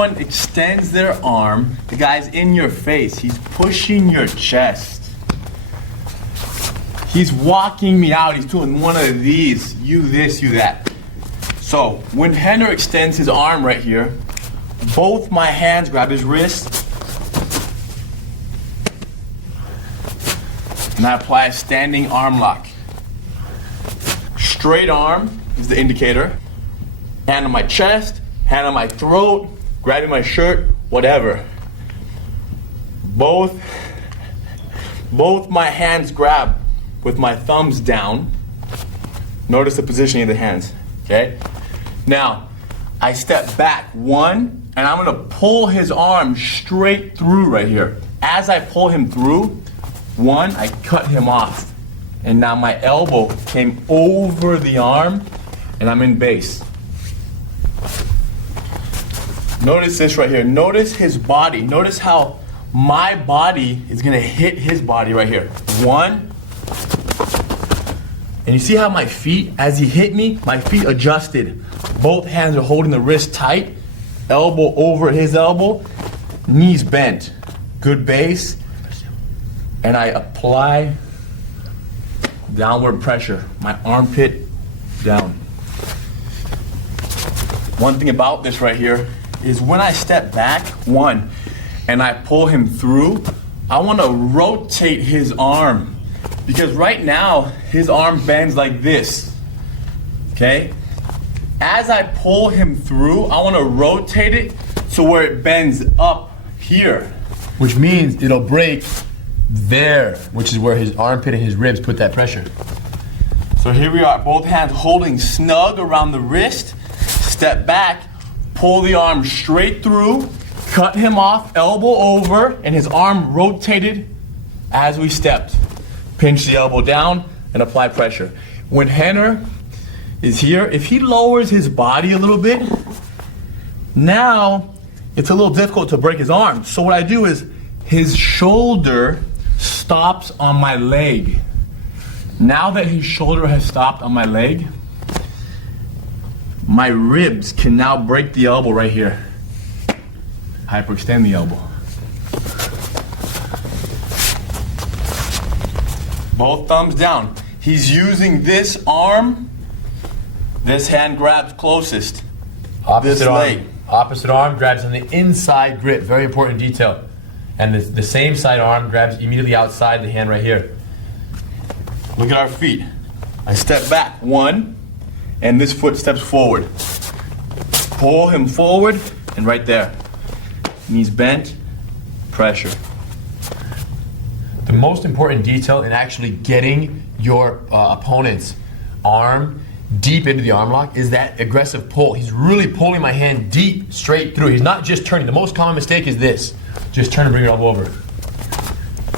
someone extends their arm, the guy's in your face, he's pushing your chest. He's walking me out, he's doing one of these, you this, you that. So, when Henner extends his arm right here, both my hands grab his wrist, and I apply a standing arm lock. Straight arm is the indicator. Hand on my chest, hand on my throat, grabbing my shirt, whatever. Both my hands grab with my thumbs down. Notice the positioning of the hands, okay? Now, I step back, one, and I'm gonna pull his arm straight through right here. As I pull him through, one, I cut him off. And now my elbow came over the arm, and I'm in base. Notice this right here. Notice his body. Notice how my body is gonna hit his body right here. One, and you see how my feet, as he hit me, my feet adjusted. Both hands are holding the wrist tight, elbow over his elbow, knees bent. Good base, and I apply downward pressure, my armpit down. One thing about this right here is when I step back, one, and I pull him through, I want to rotate his arm. Because right now, his arm bends like this, okay? As I pull him through, I want to rotate it so where it bends up here. Which means it'll break there, which is where his armpit and his ribs put that pressure. So here we are, both hands holding snug around the wrist, step back, pull the arm straight through, cut him off, elbow over, and his arm rotated as we stepped. Pinch the elbow down and apply pressure. When Henner is here, if he lowers his body a little bit, now it's a little difficult to break his arm. So what I do is his shoulder stops on my leg. Now that his shoulder has stopped on my leg, my ribs can now break the elbow right here. Hyperextend the elbow. Both thumbs down. He's using this arm. This hand grabs closest. Opposite arm. Opposite arm grabs on the inside grip. Very important detail. And the same side arm grabs immediately outside the hand right here. Look at our feet. I step back, one, and this foot steps forward. Pull him forward, and right there. Knees bent, pressure. The most important detail in actually getting your opponent's arm deep into the arm lock is that aggressive pull. He's really pulling my hand deep, straight through. He's not just turning. The most common mistake is this. Just turn and bring your elbow over.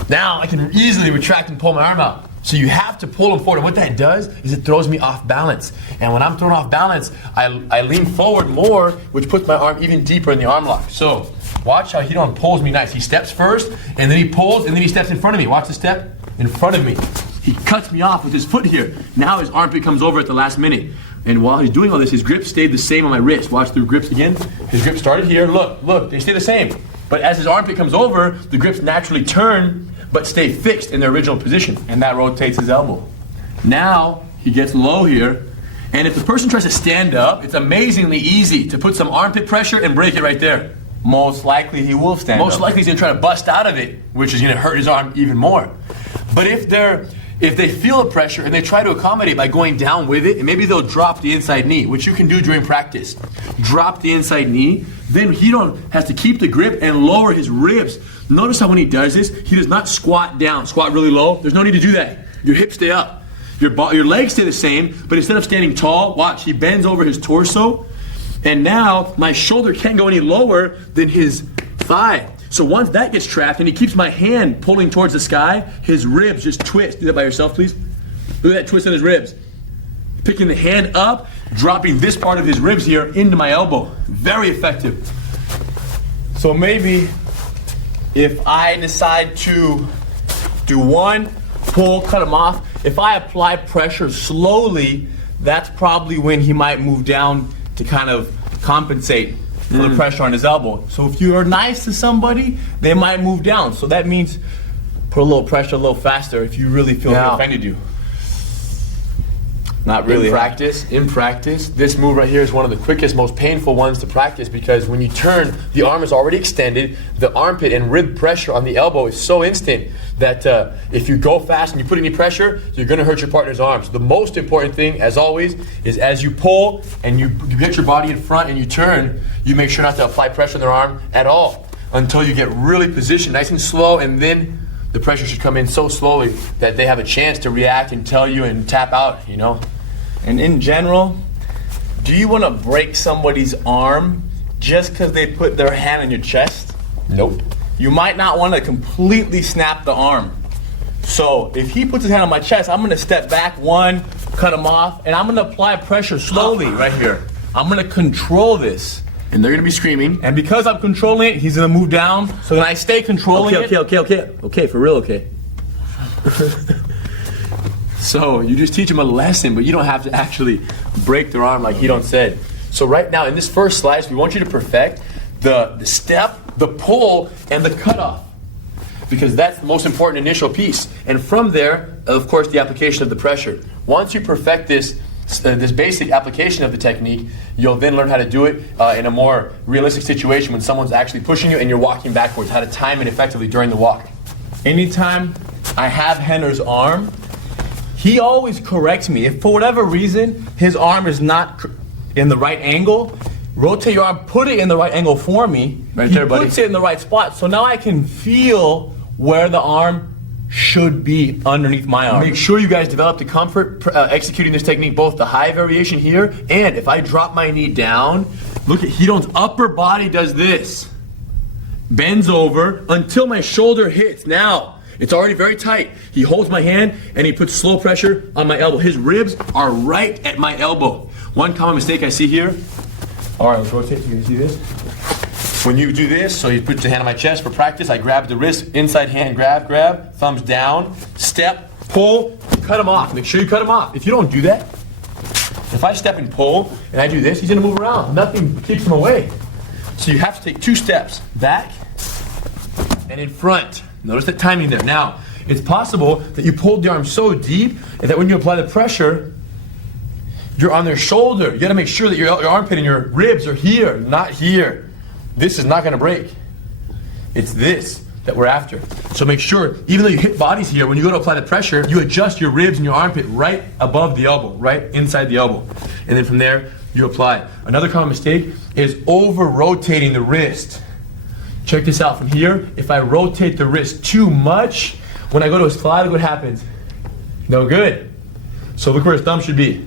Now I can easily retract and pull my arm out. So you have to pull him forward. And what that does is it throws me off balance. And when I'm thrown off balance, I lean forward more, which puts my arm even deeper in the arm lock. So watch how he pulls me nice. He steps first, and then he pulls, and then he steps in front of me. Watch the step in front of me. He cuts me off with his foot here. Now his armpit comes over at the last minute. And while he's doing all this, his grip stayed the same on my wrist. Watch the grips again. His grip started here. Look, they stay the same. But as his armpit comes over, the grips naturally turn, but stay fixed in their original position. And that rotates his elbow. Now he gets low here. And if the person tries to stand up, it's amazingly easy to put some armpit pressure and break it right there. Most likely he will stand up. Most likely he's gonna try to bust out of it, which is gonna hurt his arm even more. But if they feel the pressure and they try to accommodate by going down with it, and maybe they'll drop the inside knee, which you can do during practice. Drop the inside knee, then he has to keep the grip and lower his ribs. Notice how when he does this, he does not squat down, squat really low. There's no need to do that. Your hips stay up. Your legs stay the same, but instead of standing tall, watch, he bends over his torso, and now my shoulder can't go any lower than his thigh. So once that gets trapped and he keeps my hand pulling towards the sky, his ribs just twist. Do that by yourself, please. Look at that twist on his ribs. Picking the hand up, dropping this part of his ribs here into my elbow. Very effective. So maybe if I decide to do one, pull, cut him off, if I apply pressure slowly, that's probably when he might move down to kind of compensate for the pressure on his elbow. So if you are nice to somebody, they might move down. So that means put a little pressure a little faster if you really feel he offended you. Not really. In practice, this move right here is one of the quickest, most painful ones to practice, because when you turn, the arm is already extended. The armpit and rib pressure on the elbow is so instant that if you go fast and you put any pressure, you're going to hurt your partner's arms. The most important thing, as always, is as you pull and you get your body in front and you turn, you make sure not to apply pressure on their arm at all until you get really positioned nice and slow, and then the pressure should come in so slowly that they have a chance to react and tell you and tap out, you know? And in general, do you want to break somebody's arm just because they put their hand on your chest? Nope. You might not want to completely snap the arm. So if he puts his hand on my chest, I'm going to step back one, cut him off, and I'm going to apply pressure slowly right here. I'm going to control this. And they're going to be screaming. And because I'm controlling it, he's going to move down. So then I stay controlling it. Okay, for real, okay. So you just teach them a lesson, but you don't have to actually break their arm like he don't said. So right now in this first slice, we want you to perfect the step, the pull, and the cutoff, because that's the most important initial piece. And from there, of course, the application of the pressure. Once you perfect this basic application of the technique, you'll then learn how to do it in a more realistic situation when someone's actually pushing you and you're walking backwards, how to time it effectively during the walk. Anytime I have Henner's arm, he always corrects me. If for whatever reason his arm is not in the right angle, rotate your arm, put it in the right angle for me. Right he there, buddy. puts it in the right spot, so now I can feel where the arm should be underneath my arm. Make sure you guys develop the comfort executing this technique, both the high variation here, and if I drop my knee down, look at Hidon's upper body does this. Bends over until my shoulder hits. Now, it's already very tight. He holds my hand and he puts slow pressure on my elbow. His ribs are right at my elbow. One common mistake I see here. All right, let's rotate. You can see this. When you do this, so you put your hand on my chest for practice, I grab the wrist, inside hand, grab, thumbs down, step, pull, cut him off. Make sure you cut him off. If you don't do that, if I step and pull and I do this, he's gonna move around. Nothing keeps him away. So you have to take 2 steps, back and in front. Notice the timing there. Now, it's possible that you pulled the arm so deep that when you apply the pressure, you're on their shoulder. You gotta make sure that your armpit and your ribs are here, not here. This is not gonna break. It's this that we're after. So make sure, even though you hit bodies here, when you go to apply the pressure, you adjust your ribs and your armpit right above the elbow, right inside the elbow. And then from there, you apply. Another common mistake is over-rotating the wrist. Check this out from here. If I rotate the wrist too much, when I go to a slide, look what happens. No good. So look where his thumb should be.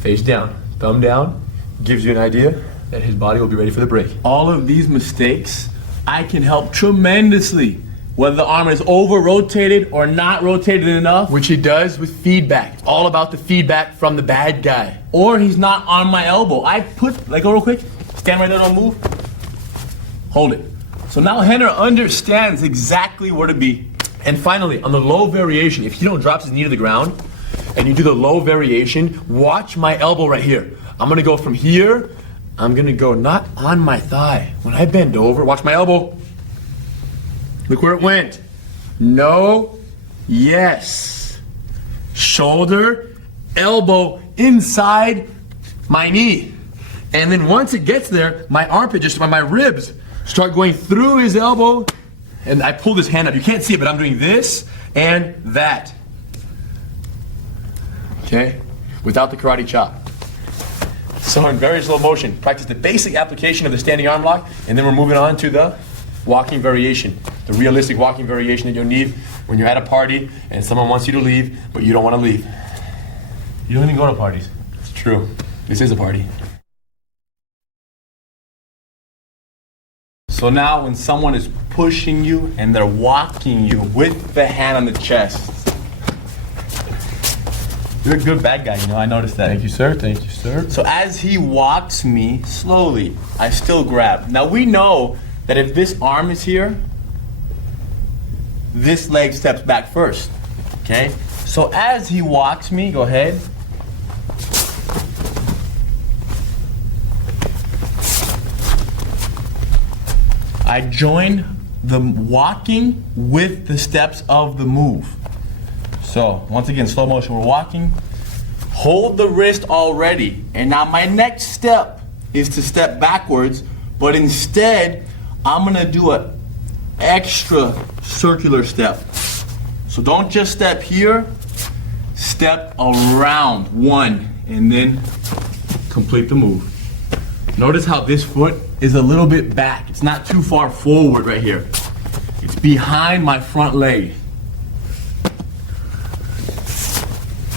Face down, thumb down, gives you an idea that his body will be ready for the break. All of these mistakes, I can help tremendously. Whether the arm is over-rotated or not rotated enough. Which he does with feedback. It's all about the feedback from the bad guy. Or he's not on my elbow. I put, like, go real quick, stand right there, don't move. Hold it. So now Henner understands exactly where to be. And finally, on the low variation, if he don't drop his knee to the ground, and you do the low variation, watch my elbow right here. I'm gonna go from here, I'm gonna go not on my thigh. When I bend over, watch my elbow. Look where it went. No, yes. Shoulder, elbow, inside my knee. And then once it gets there, my armpit, just my ribs, start going through his elbow, and I pull this hand up. You can't see it, but I'm doing this and that. Okay? Without the karate chop. So in very slow motion, practice the basic application of the standing arm lock, and then we're moving on to the walking variation. The realistic walking variation that you'll need when you're at a party and someone wants you to leave, but you don't want to leave. You don't even go to parties. It's true. This is a party. So now when someone is pushing you and they're walking you with the hand on the chest, you're a good bad guy, you know, I noticed that. Thank you, sir. Thank you, sir. So as he walks me slowly, I still grab. Now we know that if this arm is here, this leg steps back first, okay? So as he walks me, go ahead. I join the walking with the steps of the move. So once again, slow motion, we're walking. Hold the wrist already. And now my next step is to step backwards, but instead, I'm gonna do an extra circular step. So don't just step here, step around one, and then complete the move. Notice how this foot is a little bit back. It's not too far forward right here. It's behind my front leg.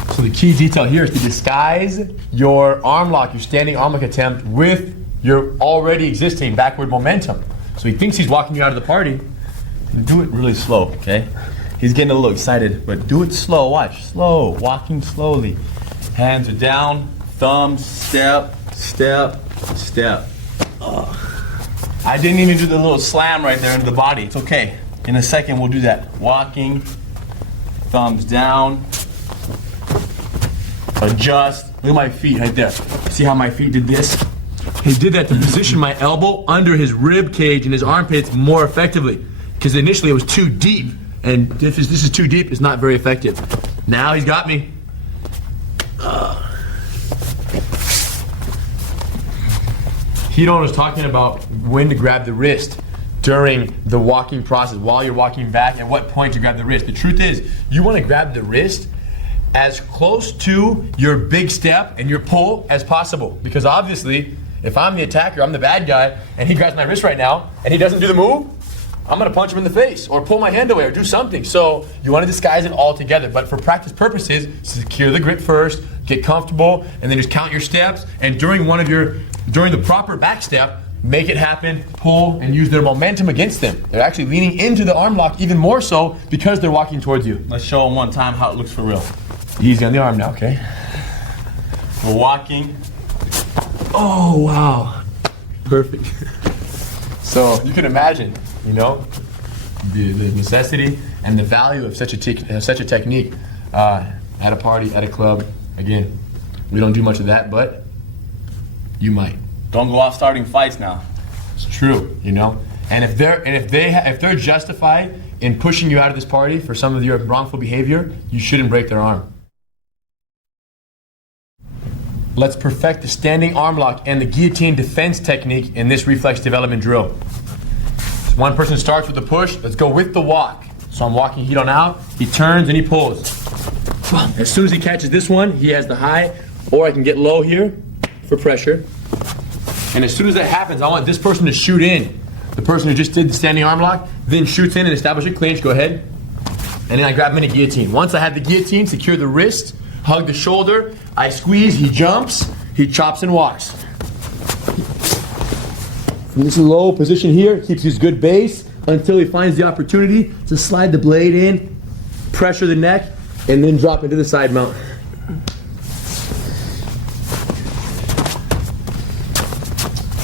So the key detail here is to disguise your arm lock, your standing arm lock attempt with your already existing backward momentum. So he thinks he's walking you out of the party. Do it really slow, okay? He's getting a little excited, but do it slow. Watch, slow, walking slowly. Hands are down, thumbs, step, step, step. I didn't even do the little slam right there into the body. It's okay. In a second, we'll do that. Walking, thumbs down, adjust. Look at my feet right there. See how my feet did this? He did that to position my elbow under his rib cage and his armpits more effectively. Because initially it was too deep. And if this is too deep, it's not very effective. Now he's got me. Hidon was talking about when to grab the wrist during the walking process, while you're walking back, at what point to grab the wrist. The truth is, you want to grab the wrist as close to your big step and your pull as possible. Because obviously, if I'm the attacker, I'm the bad guy, and he grabs my wrist right now, and he doesn't do the move, I'm gonna punch him in the face, or pull my hand away, or do something. So you wanna disguise it all together. But for practice purposes, secure the grip first, get comfortable, and then just count your steps, and during the proper back step, make it happen, pull, and use their momentum against them. They're actually leaning into the arm lock even more so because they're walking towards you. Let's show them one time how it looks for real. Easy on the arm now, okay? We're walking. Oh, wow. Perfect. So you can imagine, you know, the necessity and the value of such a technique at a party, at a club. Again, we don't do much of that, but you might. Don't go out starting fights now. It's true, you know. And if they're justified in pushing you out of this party for some of your wrongful behavior, you shouldn't break their arm. Let's perfect the standing arm lock and the guillotine defense technique in this reflex development drill. So one person starts with the push. Let's go with the walk. So I'm walking Hidon out. He turns and he pulls. As soon as he catches this one, he has the high, or I can get low here for pressure. And as soon as that happens, I want this person to shoot in. The person who just did the standing arm lock, then shoots in and establish a clinch. Go ahead. And then I grab him in a guillotine. Once I have the guillotine, secure the wrist, hug the shoulder, I squeeze, he jumps, he chops and walks. From this low position here, keeps his good base until he finds the opportunity to slide the blade in, pressure the neck, and then drop into the side mount.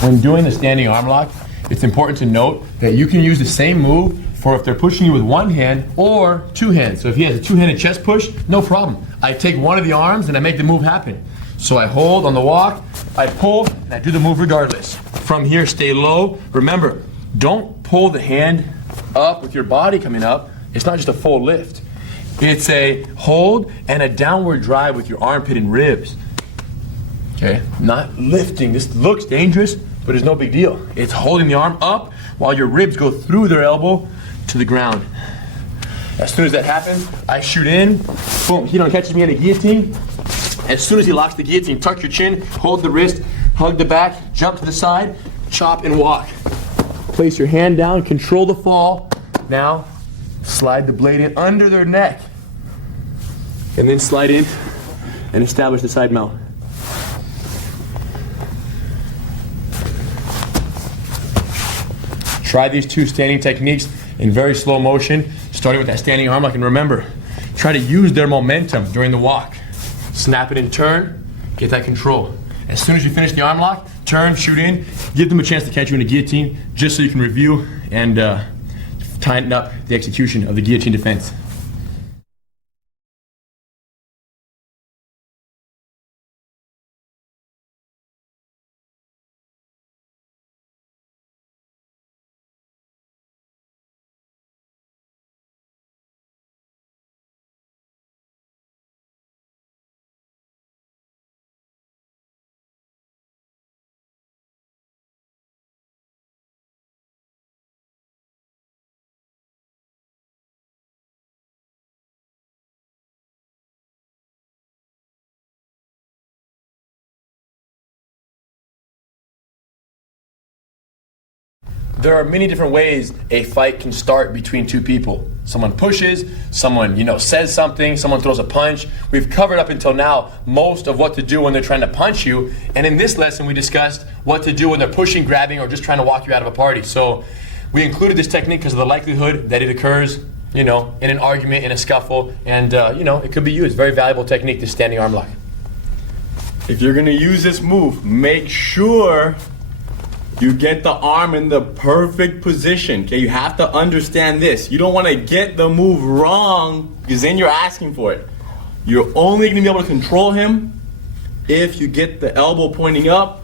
When doing the standing arm lock, it's important to note that you can use the same move for if they're pushing you with one hand or two hands. So if he has a two-handed chest push, no problem. I take one of the arms and I make the move happen. So I hold on the walk, I pull, and I do the move regardless. From here, stay low. Remember, don't pull the hand up with your body coming up. It's not just a full lift. It's a hold and a downward drive with your armpit and ribs. Okay, not lifting. This looks dangerous, but it's no big deal. It's holding the arm up while your ribs go through their elbow to the ground. As soon as that happens, I shoot in. Boom, Hidon catches me in a guillotine. As soon as he locks the guillotine, tuck your chin, hold the wrist, hug the back, jump to the side, chop and walk. Place your hand down, control the fall. Now, slide the blade in under their neck. And then slide in and establish the side mount. Try these two standing techniques in very slow motion, starting with that standing arm lock. And remember, try to use their momentum during the walk. Snap it and turn, get that control. As soon as you finish the arm lock, turn, shoot in, give them a chance to catch you in a guillotine, just so you can review and tighten up the execution of the guillotine defense. There are many different ways a fight can start between two people. Someone pushes, someone says something, someone throws a punch. We've covered up until now most of what to do when they're trying to punch you. And in this lesson, we discussed what to do when they're pushing, grabbing, or just trying to walk you out of a party. So we included this technique because of the likelihood that it occurs, in an argument, in a scuffle, and it could be used. Very valuable technique, this standing arm lock. If you're gonna use this move, make sure you get the arm in the perfect position. Okay, you have to understand this. You don't want to get the move wrong because then you're asking for it. You're only gonna be able to control him if you get the elbow pointing up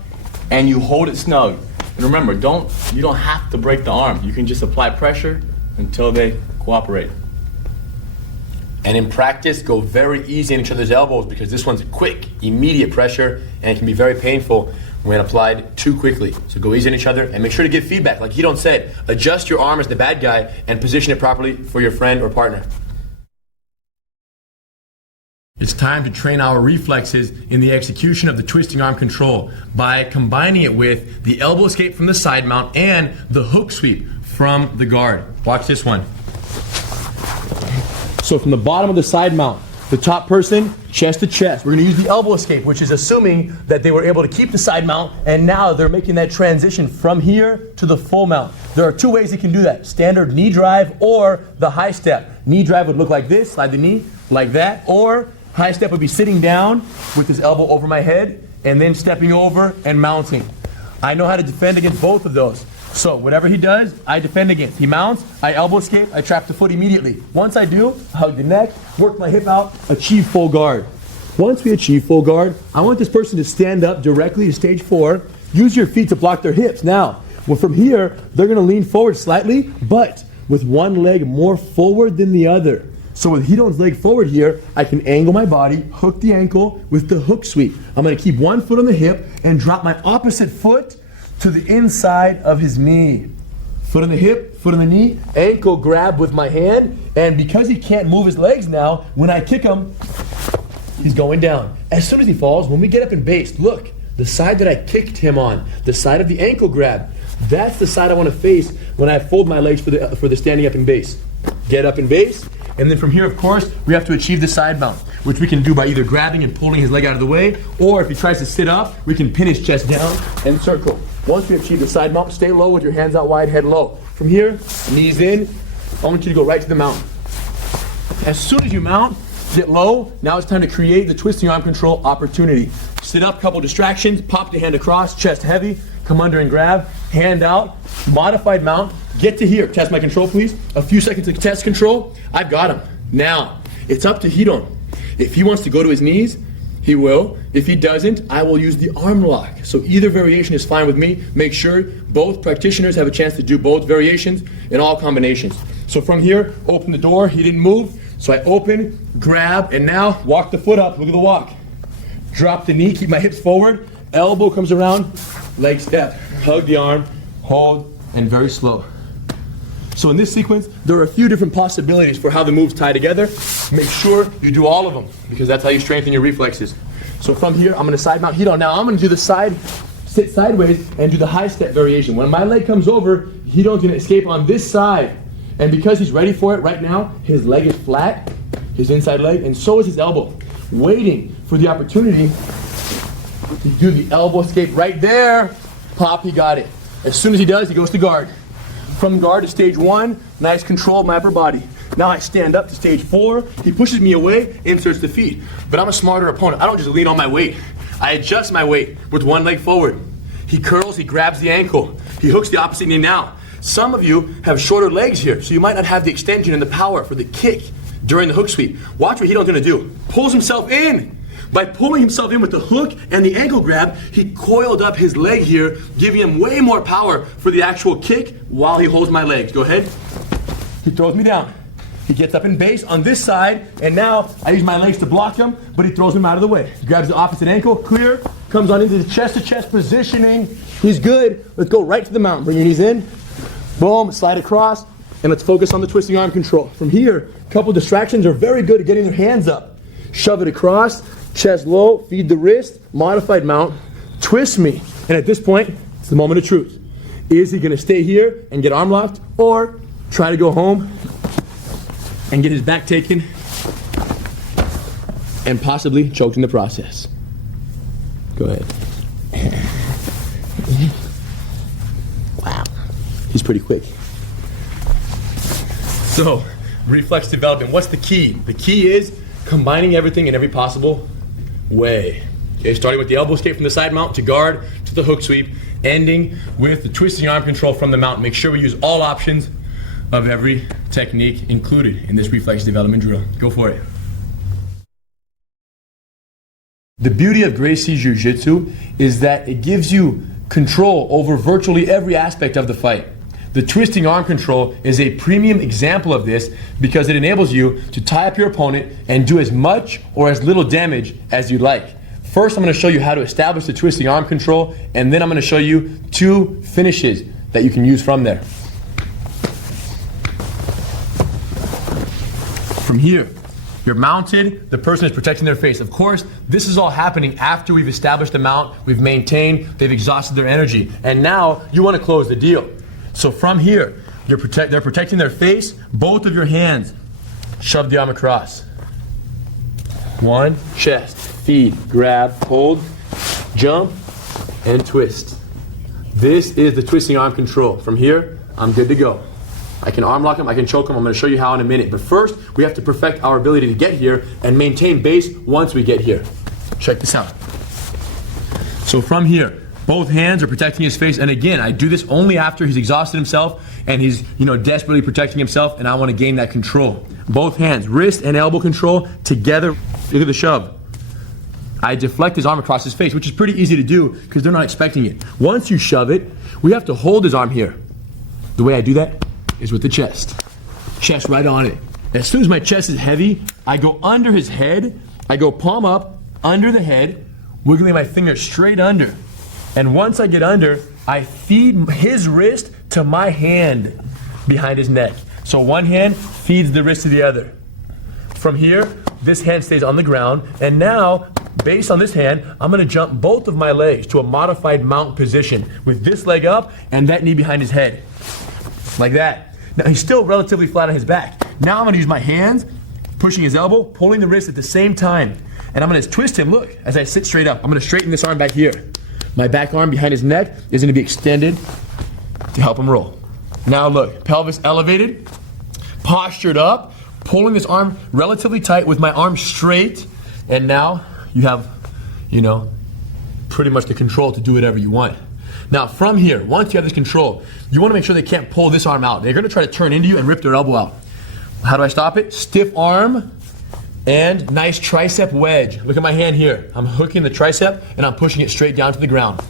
and you hold it snug. And remember, you don't have to break the arm. You can just apply pressure until they cooperate. And in practice, go very easy on each other's elbows because this one's quick, immediate pressure, and it can be very painful when applied too quickly. So go easy on each other and make sure to give feedback. Like Hidon said, adjust your arm as the bad guy and position it properly for your friend or partner. It's time to train our reflexes in the execution of the twisting arm control by combining it with the elbow escape from the side mount and the hook sweep from the guard. Watch this one. So from the bottom of the side mount, the top person, chest to chest. We're going to use the elbow escape, which is assuming that they were able to keep the side mount, and now they're making that transition from here to the full mount. There are two ways you can do that. Standard knee drive or the high step. Knee drive would look like this, slide the knee like that, or high step would be sitting down with his elbow over my head and then stepping over and mounting. I know how to defend against both of those. So whatever he does, I defend against. He mounts, I elbow escape, I trap the foot immediately. Once I do, hug the neck, work my hip out, achieve full guard. Once we achieve full guard, I want this person to stand up directly to stage 4. Use your feet to block their hips. Now, from here, they're going to lean forward slightly, but with one leg more forward than the other. So with Hidon's leg forward here, I can angle my body, hook the ankle with the hook sweep. I'm going to keep one foot on the hip and drop my opposite foot to the inside of his knee. Foot on the hip, foot on the knee, ankle grab with my hand, and because he can't move his legs now, when I kick him, he's going down. As soon as he falls, when we get up in base, look, the side that I kicked him on, the side of the ankle grab, that's the side I want to face when I fold my legs for the standing up in base. Get up in base, and then from here, of course, we have to achieve the side mount, which we can do by either grabbing and pulling his leg out of the way, or if he tries to sit up, we can pin his chest down and circle. Once we achieve the side mount, stay low with your hands out wide, head low. From here, knees in, I want you to go right to the mount. As soon as you mount, get low, now it's time to create the twisting arm control opportunity. Sit up, couple distractions, pop the hand across, chest heavy, come under and grab, hand out, modified mount, get to here. Test my control, please. A few seconds of test control. I've got him. Now, it's up to Hidon. If he wants to go to his knees, he will. If he doesn't, I will use the arm lock. So either variation is fine with me. Make sure both practitioners have a chance to do both variations in all combinations. So from here, open the door. He didn't move. So I open, grab, and now walk the foot up. Look at the walk. Drop the knee, keep my hips forward. Elbow comes around, leg step. Hug the arm, hold, and very slow. So in this sequence, there are a few different possibilities for how the moves tie together. Make sure you do all of them, because that's how you strengthen your reflexes. So from here, I'm going to side mount Hidon. Now I'm going to do the sit sideways and do the high step variation. When my leg comes over, Hidon's going to escape on this side. And because he's ready for it right now, his leg is flat, his inside leg, and so is his elbow. Waiting for the opportunity to do the elbow escape right there. Pop, he got it. As soon as he does, he goes to guard. From guard to stage 1, nice control of my upper body. Now I stand up to stage 4, he pushes me away, inserts the feet. But I'm a smarter opponent. I don't just lean on my weight. I adjust my weight with one leg forward. He curls, he grabs the ankle. He hooks the opposite knee now. Some of you have shorter legs here, so you might not have the extension and the power for the kick during the hook sweep. Watch what Hidon's gonna do. Pulls himself in. By pulling himself in with the hook and the ankle grab, he coiled up his leg here, giving him way more power for the actual kick while he holds my legs. Go ahead. He throws me down. He gets up in base on this side, and now I use my legs to block him, but he throws him out of the way. He grabs the opposite ankle, clear, comes on into the chest-to-chest positioning. He's good. Let's go right to the mount. Bring your knees in. Boom, slide across, and let's focus on the twisting arm control. From here, a couple distractions are very good at getting their hands up. Shove it across. Chest low, feed the wrist, modified mount, twist me. And at this point, it's the moment of truth. Is he gonna stay here and get arm locked, or try to go home and get his back taken and possibly choked in the process? Go ahead. Wow, he's pretty quick. So, reflex development, what's the key? The key is combining everything in every possible way. Okay, starting with the elbow escape from the side mount to guard to the hook sweep, ending with the twisting arm control from the mount. Make sure we use all options of every technique included in this reflex development drill. Go for it. The beauty of Gracies Jiu-Jitsu is that it gives you control over virtually every aspect of the fight. The twisting arm control is a premium example of this because it enables you to tie up your opponent and do as much or as little damage as you like. First, I'm going to show you how to establish the twisting arm control, and then I'm going to show you 2 finishes that you can use from there. From here, you're mounted, the person is protecting their face. Of course, this is all happening after we've established the mount, we've maintained, they've exhausted their energy, and now you want to close the deal. So from here, they're protecting their face, both of your hands, shove the arm across. 1, chest, feed, grab, hold, jump, and twist. This is the twisting arm control. From here, I'm good to go. I can arm lock him, I can choke him, I'm going to show you how in a minute. But first, we have to perfect our ability to get here and maintain base once we get here. Check this out. So from here, both hands are protecting his face, and again, I do this only after he's exhausted himself and he's, desperately protecting himself, and I want to gain that control. Both hands, wrist and elbow control together. Look at the shove. I deflect his arm across his face, which is pretty easy to do because they're not expecting it. Once you shove it, we have to hold his arm here. The way I do that is with the chest. Chest right on it. As soon as my chest is heavy, I go under his head, I go palm up, under the head, wiggling my finger straight under. And once I get under, I feed his wrist to my hand behind his neck. So one hand feeds the wrist to the other. From here, this hand stays on the ground, and now, based on this hand, I'm gonna jump both of my legs to a modified mount position with this leg up and that knee behind his head. Like that. Now he's still relatively flat on his back. Now I'm gonna use my hands, pushing his elbow, pulling the wrist at the same time. And I'm gonna twist him, look, as I sit straight up. I'm gonna straighten this arm back here. My back arm behind his neck is gonna be extended to help him roll. Now look, pelvis elevated, postured up, pulling this arm relatively tight with my arm straight, and now you have, pretty much the control to do whatever you want. Now from here, once you have this control, you wanna make sure they can't pull this arm out. They're gonna try to turn into you and rip their elbow out. How do I stop it? Stiff arm and nice tricep wedge. Look at my hand here. I'm hooking the tricep and I'm pushing it straight down to the ground.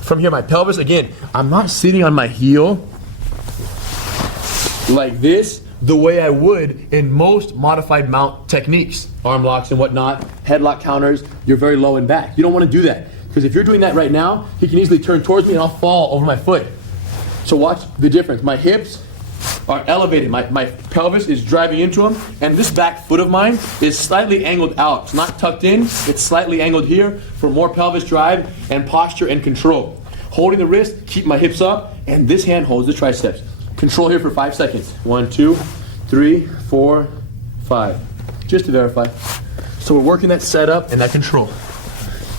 From here, my pelvis, again, I'm not sitting on my heel like this the way I would in most modified mount techniques. Arm locks and whatnot, headlock counters, you're very low and back. You don't want to do that. Because if you're doing that right now, he can easily turn towards me and I'll fall over my foot. So watch the difference. My hips are elevated. My pelvis is driving into him, and this back foot of mine is slightly angled out. It's not tucked in, it's slightly angled here for more pelvis drive and posture and control. Holding the wrist, keep my hips up, and this hand holds the triceps. Control here for 5 seconds. 1, 2, 3, 4, 5. Just to verify. So we're working that setup and that control.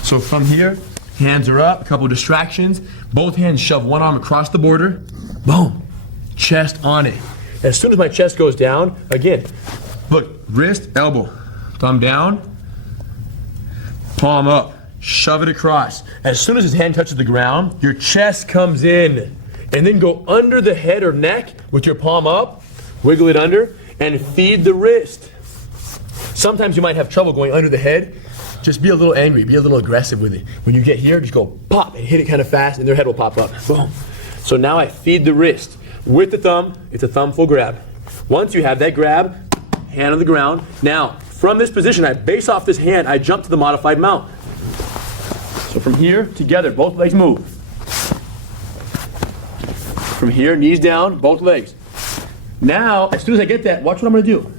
So from here, hands are up, a couple of distractions. Both hands shove one arm across the border. Boom. Chest on it. As soon as my chest goes down, again, look, wrist, elbow, thumb down, palm up, shove it across. As soon as his hand touches the ground, your chest comes in, and then go under the head or neck with your palm up, wiggle it under, and feed the wrist. Sometimes you might have trouble going under the head. Just be a little angry, be a little aggressive with it. When you get here, just go pop and hit it kind of fast, and their head will pop up. Boom. So now I feed the wrist. With the thumb, it's a thumb full grab. Once you have that grab, hand on the ground. Now, from this position, I base off this hand, I jump to the modified mount. So from here, together, both legs move. From here, knees down, both legs. Now, as soon as I get that, watch what I'm gonna do.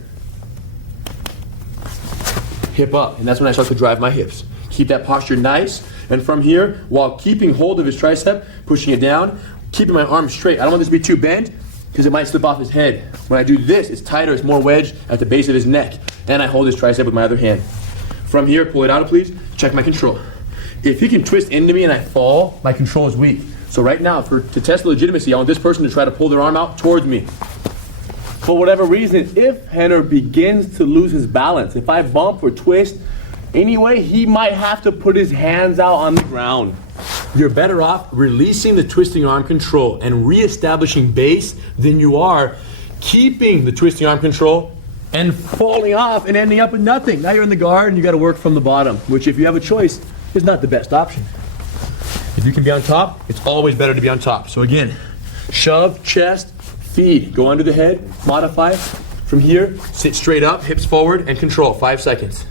Hip up, and that's when I start to drive my hips. Keep that posture nice, and from here, while keeping hold of his tricep, pushing it down, keeping my arm straight. I don't want this to be too bent because it might slip off his head. When I do this, it's tighter, it's more wedged at the base of his neck. And I hold his tricep with my other hand. From here, pull it out, please. Check my control. If he can twist into me and I fall, my control is weak. So right now, to test the legitimacy, I want this person to try to pull their arm out towards me. For whatever reason, if Henner begins to lose his balance, if I bump or twist, anyway, he might have to put his hands out on the ground. You're better off releasing the twisting arm control and reestablishing base than you are keeping the twisting arm control and falling off and ending up with nothing. Now you're in the guard and you got to work from the bottom, which if you have a choice is not the best option. If you can be on top, it's always better to be on top. So again, shove, chest, feed, go under the head, modify. From here, sit straight up, hips forward, and control, 5 seconds.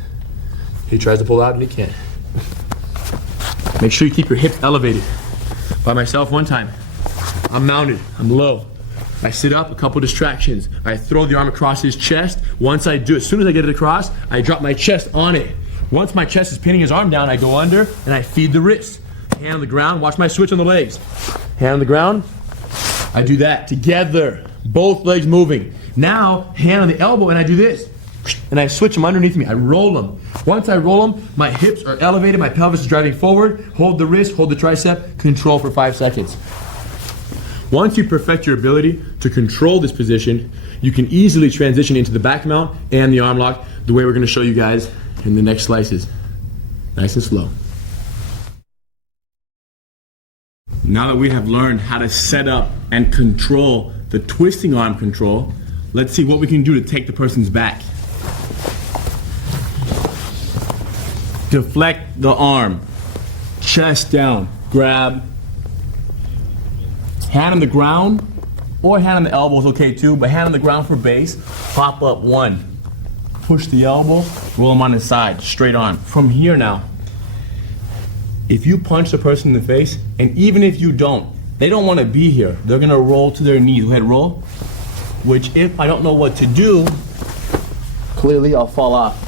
He tries to pull out and he can't. Make sure you keep your hips elevated. By myself one time, I'm mounted, I'm low. I sit up, a couple distractions. I throw the arm across his chest. Once I do, as soon as I get it across, I drop my chest on it. Once my chest is pinning his arm down, I go under and I feed the wrist. Hand on the ground, watch my switch on the legs. Hand on the ground, I do that together, both legs moving. Now, hand on the elbow and I do this. And I switch them underneath me, I roll them. Once I roll them, my hips are elevated, my pelvis is driving forward, hold the wrist, hold the tricep, control for 5 seconds. Once you perfect your ability to control this position, you can easily transition into the back mount and the arm lock the way we're gonna show you guys in the next slices. Nice and slow. Now that we have learned how to set up and control the twisting arm control, let's see what we can do to take the person's back. Deflect the arm, chest down, grab, hand on the ground, or hand on the elbow is okay too, but hand on the ground for base, pop up 1. Push the elbow, roll him on his side, straight arm. From here now, if you punch the person in the face, and even if you don't, they don't want to be here. They're going to roll to their knees. Go ahead, roll. Which if I don't know what to do, clearly I'll fall off.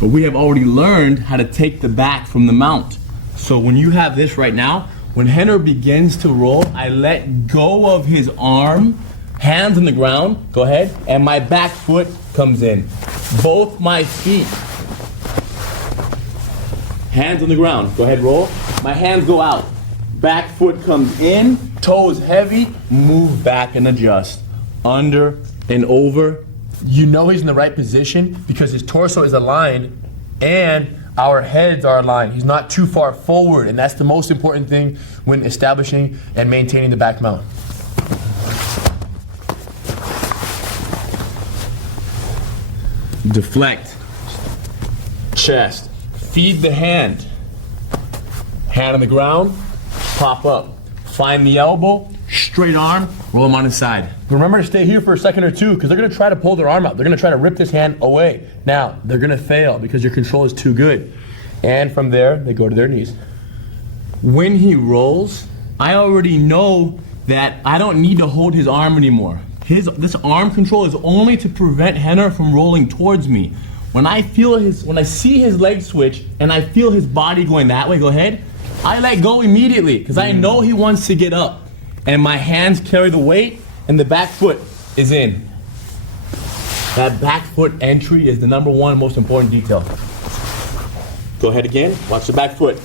But we have already learned how to take the back from the mount. So when you have this right now, when Henner begins to roll, I let go of his arm, hands on the ground, go ahead, and my back foot comes in. Both my feet. Hands on the ground. Go ahead, roll. My hands go out. Back foot comes in, toes heavy, move back and adjust. Under and over. You know he's in the right position because his torso is aligned and our heads are aligned. He's not too far forward, and that's the most important thing when establishing and maintaining the back mount. Deflect. Chest. Feed the hand. Hand on the ground, pop up. Find the elbow, straight arm, roll him on his side. Remember to stay here for a second or two because they're going to try to pull their arm out. They're going to try to rip this hand away. Now, they're going to fail because your control is too good. And from there, they go to their knees. When he rolls, I already know that I don't need to hold his arm anymore. This arm control is only to prevent Henner from rolling towards me. When I see his leg switch and I feel his body going that way, go ahead, I let go immediately because I know he wants to get up. And my hands carry the weight and the back foot is in. That back foot entry is the number one most important detail. Go ahead again, watch the back foot.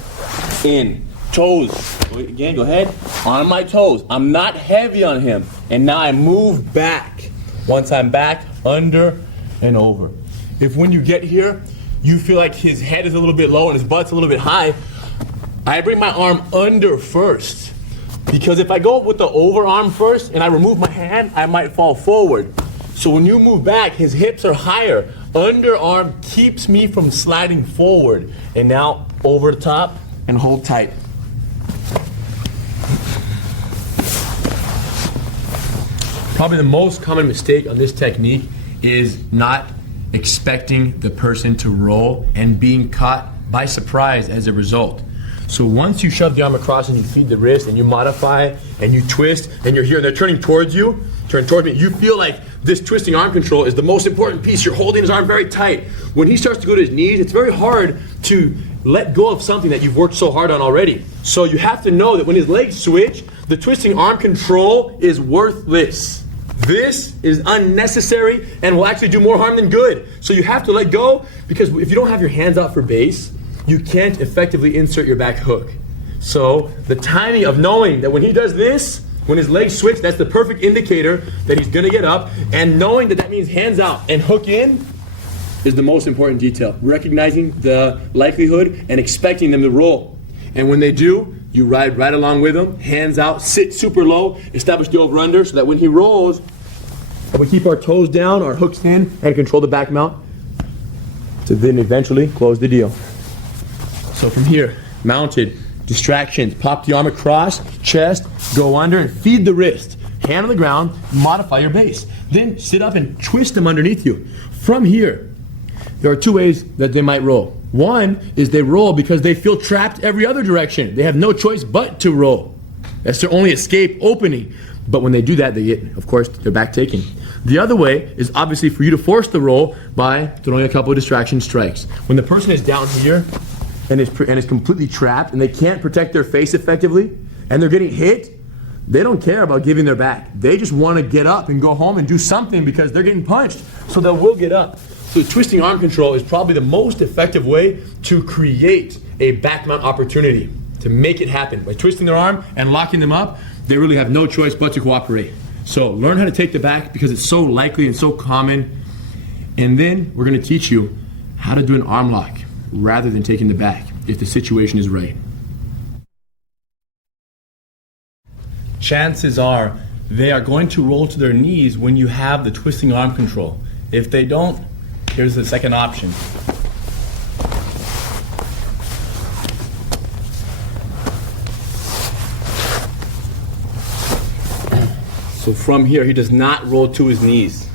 In, toes, again, go ahead, on my toes. I'm not heavy on him. And now I move back. Once I'm back, under and over. If when you get here, you feel like his head is a little bit low and his butt's a little bit high, I bring my arm under first. Because if I go with the overarm first and I remove my hand, I might fall forward. So when you move back, his hips are higher. Underarm keeps me from sliding forward. And now over the top and hold tight. Probably the most common mistake on this technique is not expecting the person to roll and being caught by surprise as a result. So once you shove the arm across and you feed the wrist and you modify and you twist and you're here and they're turning towards you, turn towards me, you feel like this twisting arm control is the most important piece. You're holding his arm very tight. When he starts to go to his knees, it's very hard to let go of something that you've worked so hard on already. So you have to know that when his legs switch, the twisting arm control is worthless. This is unnecessary and will actually do more harm than good. So you have to let go, because if you don't have your hands out for base, you can't effectively insert your back hook. So the timing of knowing that when he does this, when his legs switch, that's the perfect indicator that he's gonna get up, and knowing that that means hands out and hook in is the most important detail. Recognizing the likelihood and expecting them to roll. And when they do, you ride right along with them, hands out, sit super low, establish the over-under so that when he rolls, we keep our toes down, our hooks in, and control the back mount to then eventually close the deal. So from here, mounted, distractions, pop the arm across, chest, go under and feed the wrist. Hand on the ground, modify your base. Then sit up and twist them underneath you. From here, there are two ways that they might roll. One is they roll because they feel trapped every other direction. They have no choice but to roll. That's their only escape opening. But when they do that, they get, of course, their back taken. The other way is obviously for you to force the roll by throwing a couple of distraction strikes. When the person is down here and is completely trapped and they can't protect their face effectively and they're getting hit, they don't care about giving their back. They just want to get up and go home and do something because they're getting punched. So they will get up. So twisting arm control is probably the most effective way to create a back mount opportunity, to make it happen. By twisting their arm and locking them up, they really have no choice but to cooperate. So learn how to take the back because it's so likely and so common. And then we're going to teach you how to do an arm lock rather than taking the back if the situation is right. Chances are they are going to roll to their knees when you have the twisting arm control. If they don't, here's the second option. So from here, he does not roll to his knees.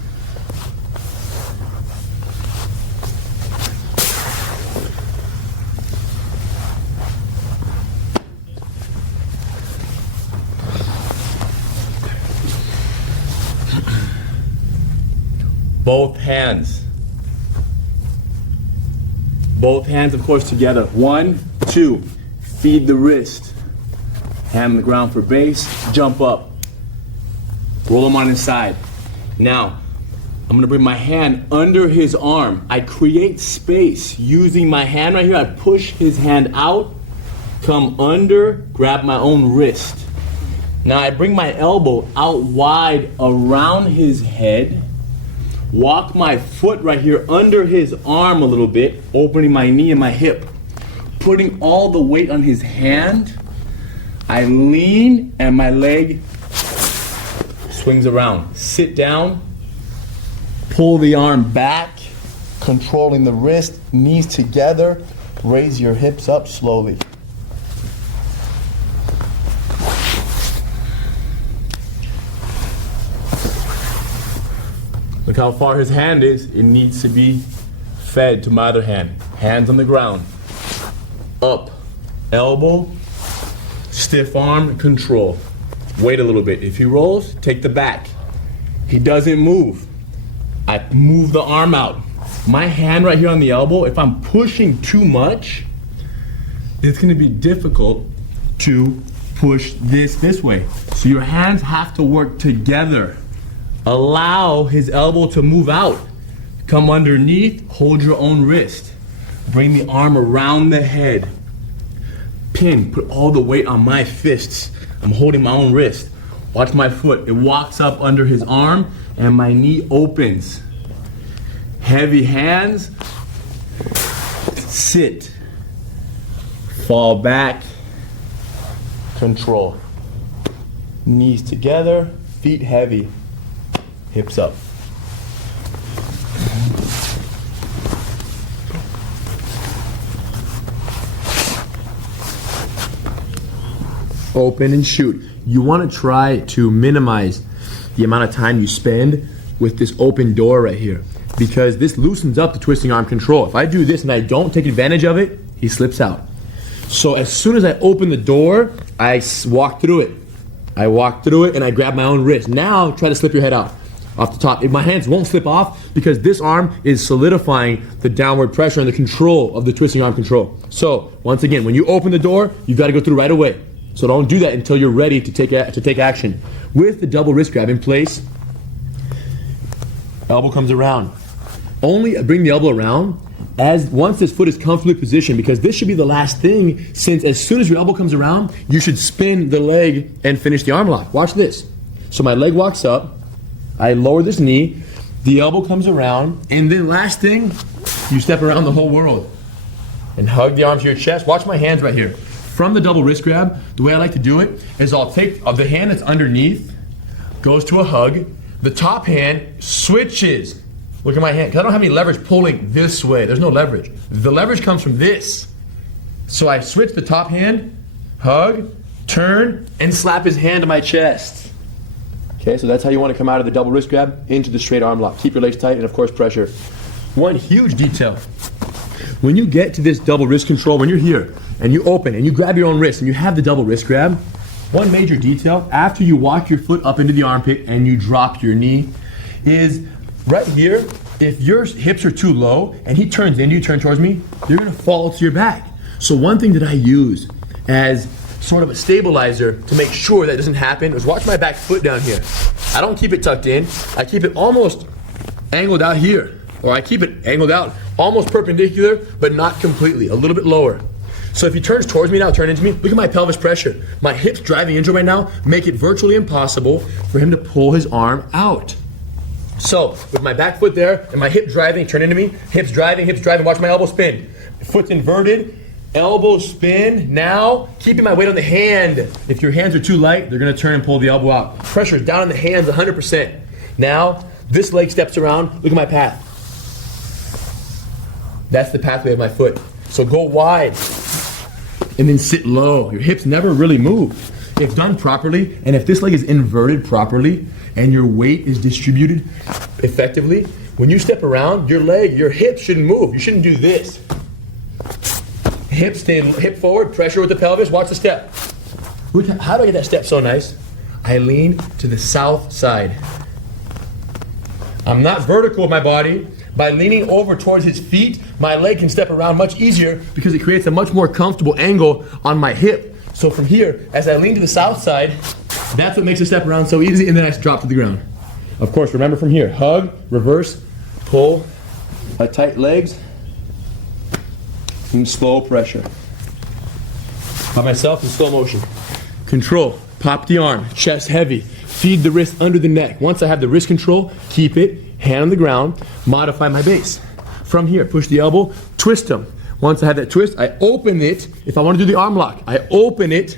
Both hands. Both hands, of course, together. 1, 2. Feed the wrist. Hand on the ground for base. Jump up. Roll him on his side. Now, I'm gonna bring my hand under his arm. I create space using my hand right here. I push his hand out, come under, grab my own wrist. Now I bring my elbow out wide around his head, walk my foot right here under his arm a little bit, opening my knee and my hip, putting all the weight on his hand. I lean and my leg swings around. Sit down, pull the arm back, controlling the wrist, knees together, raise your hips up slowly. Look how far his hand is. It needs to be fed to my other hand. Hands on the ground. Up, elbow, stiff arm, control. Wait a little bit. If he rolls, take the back. He doesn't move. I move the arm out. My hand right here on the elbow, if I'm pushing too much, it's gonna be difficult to push this way. So your hands have to work together. Allow his elbow to move out. Come underneath, hold your own wrist. Bring the arm around the head. Pin, put all the weight on my fists. I'm holding my own wrist. Watch my foot. It walks up under his arm and my knee opens. Heavy hands. Sit. Fall back. Control. Knees together. Feet heavy. Hips up. Open and shoot. You want to try to minimize the amount of time you spend with this open door right here, because this loosens up the twisting arm control. If I do this and I don't take advantage of it, he slips out. So as soon as I open the door, I walk through it. I walk through it and I grab my own wrist. Now try to slip your head out. off the top. My hands won't slip off because this arm is solidifying the downward pressure and the control of the twisting arm control. So once again, when you open the door, you've got to go through right away. So don't do that until you're ready to take action. With the double wrist grab in place, elbow comes around. Only bring the elbow around once this foot is comfortably positioned, because this should be the last thing, since as soon as your elbow comes around, you should spin the leg and finish the arm lock. Watch this. So my leg walks up, I lower this knee, the elbow comes around, and then last thing, you step around the whole world and hug the arm to your chest. Watch my hands right here. From the double wrist grab, the way I like to do it is I'll take the hand that's underneath, goes to a hug, the top hand switches. Look at my hand, because I don't have any leverage pulling this way. There's no leverage. The leverage comes from this. So I switch the top hand, hug, turn, and slap his hand to my chest. Okay, so that's how you want to come out of the double wrist grab into the straight arm lock. Keep your legs tight and of course pressure. One huge detail. When you get to this double wrist control, when you're here and you open and you grab your own wrist and you have the double wrist grab, one major detail, after you walk your foot up into the armpit and you drop your knee, is right here, if your hips are too low and he turns into you, turn towards me, you're gonna fall to your back. So one thing that I use as sort of a stabilizer to make sure that doesn't happen is watch my back foot down here. I don't keep it tucked in, I keep it almost angled out here, or I keep it angled out almost perpendicular, but not completely, a little bit lower. So if he turns towards me now, turn into me, look at my pelvis pressure. My hips driving into him right now make it virtually impossible for him to pull his arm out. So, with my back foot there, and my hip driving, turn into me, hips driving, watch my elbow spin. Foot's inverted, elbow spin, now keeping my weight on the hand. If your hands are too light, they're gonna turn and pull the elbow out. Pressure down on the hands 100%. Now, this leg steps around, look at my path. That's the pathway of my foot. So go wide, and then sit low. Your hips never really move. If done properly, and if this leg is inverted properly, and your weight is distributed effectively, when you step around, your hips shouldn't move. You shouldn't do this. Hip forward, pressure with the pelvis, watch the step. How do I get that step so nice? I lean to the south side. I'm not vertical with my body. By leaning over towards his feet, my leg can step around much easier because it creates a much more comfortable angle on my hip. So from here, as I lean to the south side, that's what makes the step around so easy, and then I drop to the ground. Of course, remember from here, hug, reverse, pull, tight legs, and slow pressure. By myself in slow motion. Control, pop the arm, chest heavy, feed the wrist under the neck. Once I have the wrist control, keep it, hand on the ground, modify my base. From here, push the elbow, twist them. Once I have that twist, I open it. If I want to do the arm lock, I open it,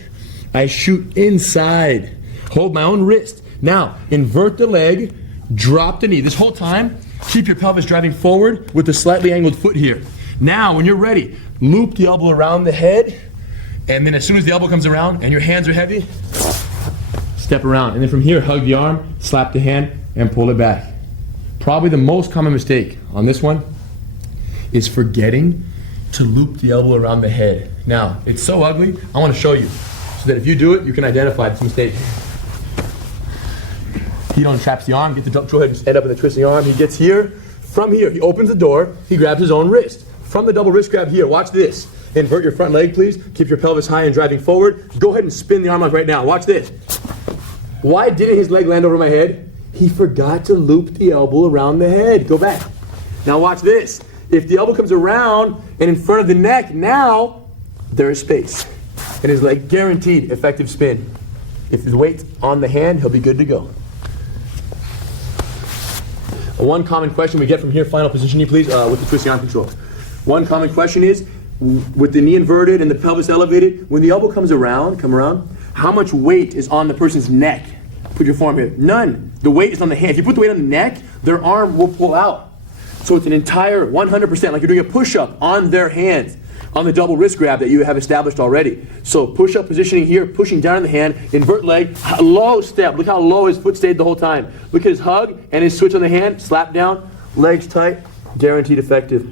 I shoot inside. Hold my own wrist. Now, invert the leg, drop the knee. This whole time, keep your pelvis driving forward with the slightly angled foot here. Now, when you're ready, loop the elbow around the head, and then as soon as the elbow comes around and your hands are heavy, step around. And then from here, hug the arm, slap the hand, and pull it back. Probably the most common mistake on this one is forgetting to loop the elbow around the head. Now, it's so ugly, I want to show you, so that if you do it, you can identify this mistake. He traps the arm, get the drill head up in the twisting arm, he gets here. From here, he opens the door, he grabs his own wrist. From the double wrist grab here, watch this. Invert your front leg, please. Keep your pelvis high and driving forward. Go ahead and spin the arm lock right now. Watch this. Why didn't his leg land over my head? He forgot to loop the elbow around the head. Go back. Now watch this. If the elbow comes around and in front of the neck, now there is space. And his leg guaranteed effective spin. If the weight's on the hand, he'll be good to go. One common question we get from here, final position, please, with the twisting arm control. One common question is, with the knee inverted and the pelvis elevated, when the elbow comes around, how much weight is on the person's neck? Put your forearm here. None. The weight is on the hand. If you put the weight on the neck, their arm will pull out. So it's an entire 100%, like you're doing a push-up on their hands, on the double wrist grab that you have established already. So push-up positioning here, pushing down on the hand, invert leg, low step. Look how low his foot stayed the whole time. Look at his hug and his switch on the hand, slap down, legs tight, guaranteed effective.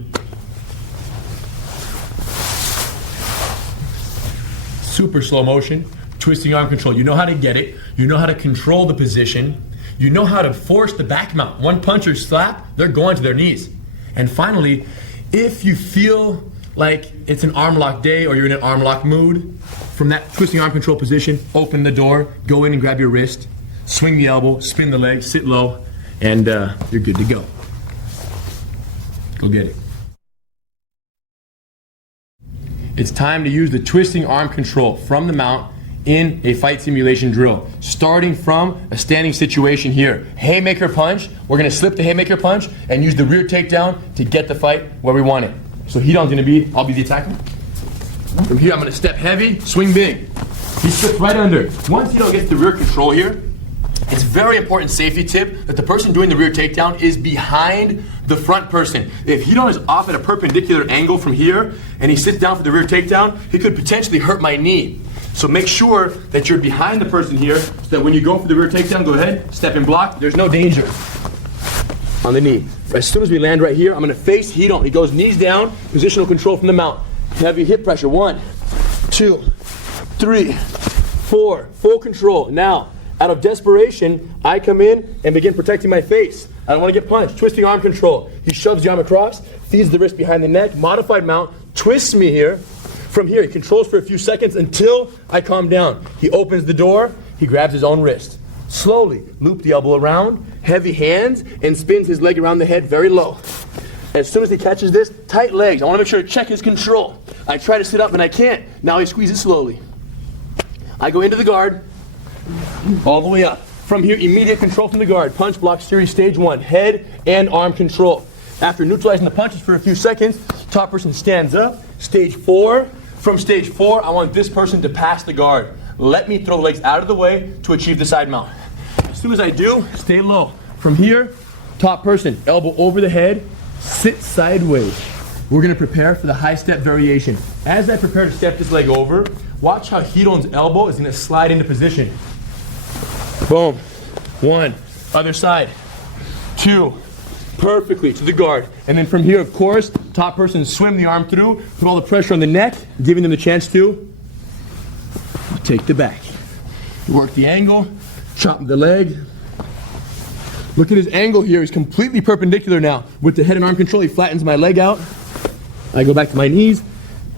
Super slow motion. twisting arm control. You know how to get it. You know how to control the position. You know how to force the back mount. One punch or slap, they're going to their knees. And finally, if you feel like it's an arm lock day or you're in an arm lock mood, from that twisting arm control position, open the door, go in and grab your wrist, swing the elbow, spin the leg, sit low, and you're good to go. Go get it. It's time to use the twisting arm control from the mount in a fight simulation drill. Starting from a standing situation here. Haymaker punch, we're gonna slip the haymaker punch and use the rear takedown to get the fight where we want it. So Hidon's gonna be, I'll be the attacker. From here I'm gonna step heavy, swing big. He slips right under. Once Hidon gets the rear control here, it's very important safety tip that the person doing the rear takedown is behind the front person. If Hidon is off at a perpendicular angle from here and he sits down for the rear takedown, he could potentially hurt my knee. So make sure that you're behind the person here so that when you go for the rear takedown, go ahead, step and block. There's no danger on the knee. As soon as we land right here, I'm gonna face Hidon. He goes knees down, positional control from the mount. Heavy hip pressure, 1, 2, 3, 4, full control. Now, out of desperation, I come in and begin protecting my face. I don't want to get punched. Twisting arm control. He shoves the arm across, feeds the wrist behind the neck, modified mount, twists me here. From here, he controls for a few seconds until I calm down. He opens the door, he grabs his own wrist. Slowly, loop the elbow around, heavy hands, and spins his leg around the head very low. As soon as he catches this, tight legs. I want to make sure to check his control. I try to sit up and I can't. Now he squeezes slowly. I go into the guard, all the way up. From here, immediate control from the guard. Punch block series stage 1, head and arm control. After neutralizing the punches for a few seconds, top person stands up. Stage 4. From stage 4, I want this person to pass the guard. Let me throw the legs out of the way to achieve the side mount. As soon as I do, stay low. From here, top person, elbow over the head, sit sideways. We're gonna prepare for the high step variation. As I prepare to step this leg over, watch how Hidon's elbow is gonna slide into position. Boom. 1, other side. 2, perfectly to the guard. And then from here, of course, top person swim the arm through, put all the pressure on the neck, giving them the chance to take the back. Work the angle, chop the leg. Look at his angle here, he's completely perpendicular now. With the head and arm control, he flattens my leg out. I go back to my knees,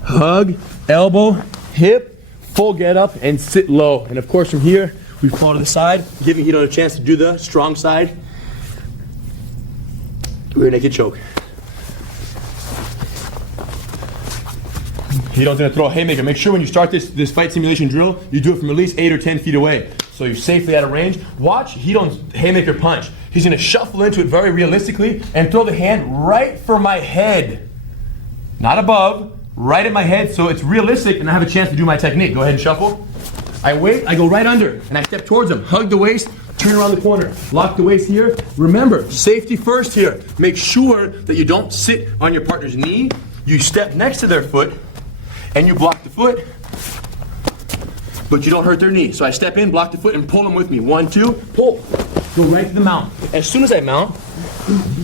hug, elbow, hip, full get up, and sit low. And of course from here, we fall to the side, giving Hidon a chance to do the strong side. Rear naked choke. Hidon's gonna throw a haymaker. Make sure when you start this fight simulation drill, you do it from at least 8 or 10 feet away. So you're safely out of range. Watch Hidon's haymaker punch. He's gonna shuffle into it very realistically and throw the hand right for my head. Not above, right at my head, so it's realistic and I have a chance to do my technique. Go ahead and shuffle. I wait, I go right under, and I step towards him. Hug the waist, turn around the corner. Lock the waist here. Remember, safety first here. Make sure that you don't sit on your partner's knee. You step next to their foot, and you block the foot, but you don't hurt their knee. So I step in, block the foot, and pull them with me. 1, 2, pull. Go right to the mount. As soon as I mount,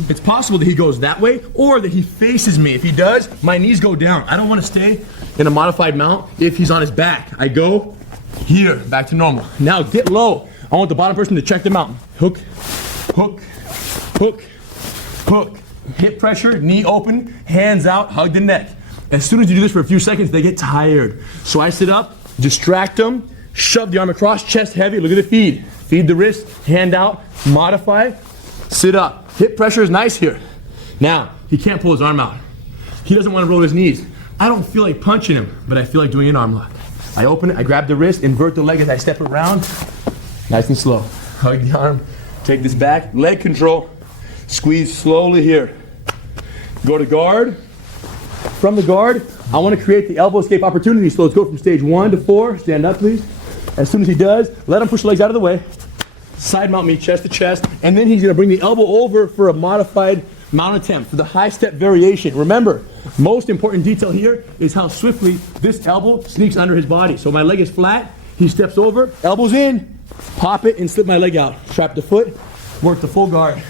it's possible that he goes that way, or that he faces me. If he does, my knees go down. I don't want to stay in a modified mount if he's on his back. I go here, back to normal. Now get low. I want the bottom person to check the mountain. Hook, hook, hook, hook. Hip pressure, knee open, hands out, hug the neck. As soon as you do this for a few seconds, they get tired. So I sit up, distract them, shove the arm across, chest heavy, look at the feed. Feed the wrist, hand out, modify, sit up. Hip pressure is nice here. Now, he can't pull his arm out. He doesn't want to roll his knees. I don't feel like punching him, but I feel like doing an arm lock. I open it, I grab the wrist, invert the leg as I step around. Nice and slow. Hug the arm, take this back, leg control, squeeze slowly here. Go to guard. From the guard, I want to create the elbow escape opportunity. So let's go from stage 1 to 4. Stand up, please. As soon as he does, let him push the legs out of the way. Side mount me, chest to chest. And then he's going to bring the elbow over for a modified mount attempt for the high step variation. Remember, most important detail here is how swiftly this elbow sneaks under his body. So my leg is flat, he steps over, elbows in, pop it and slip my leg out. Trap the foot, work the full guard.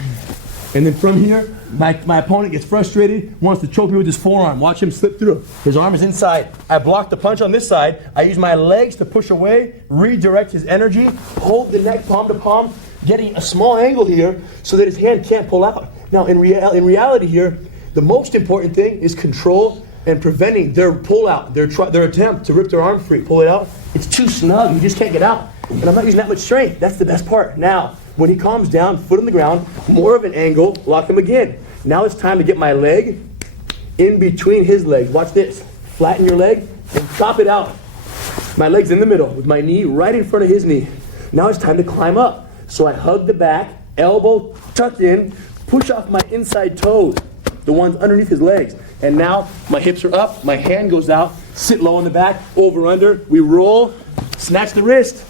And then from here, my opponent gets frustrated, wants to choke me with his forearm. Watch him slip through. His arm is inside. I block the punch on this side. I use my legs to push away, redirect his energy, hold the neck palm to palm, getting a small angle here so that his hand can't pull out. Now, in reality here, the most important thing is control and preventing their pull out, their attempt to rip their arm free, pull it out. It's too snug, you just can't get out. And I'm not using that much strength. That's the best part. Now, when he calms down, foot on the ground, more of an angle, lock him again. Now it's time to get my leg in between his legs. Watch this. Flatten your leg and chop it out. My leg's in the middle with my knee right in front of his knee. Now it's time to climb up. So I hug the back, elbow tuck in, push off my inside toes, the ones underneath his legs. And now my hips are up, my hand goes out, sit low on the back, over, under, we roll, snatch the wrist.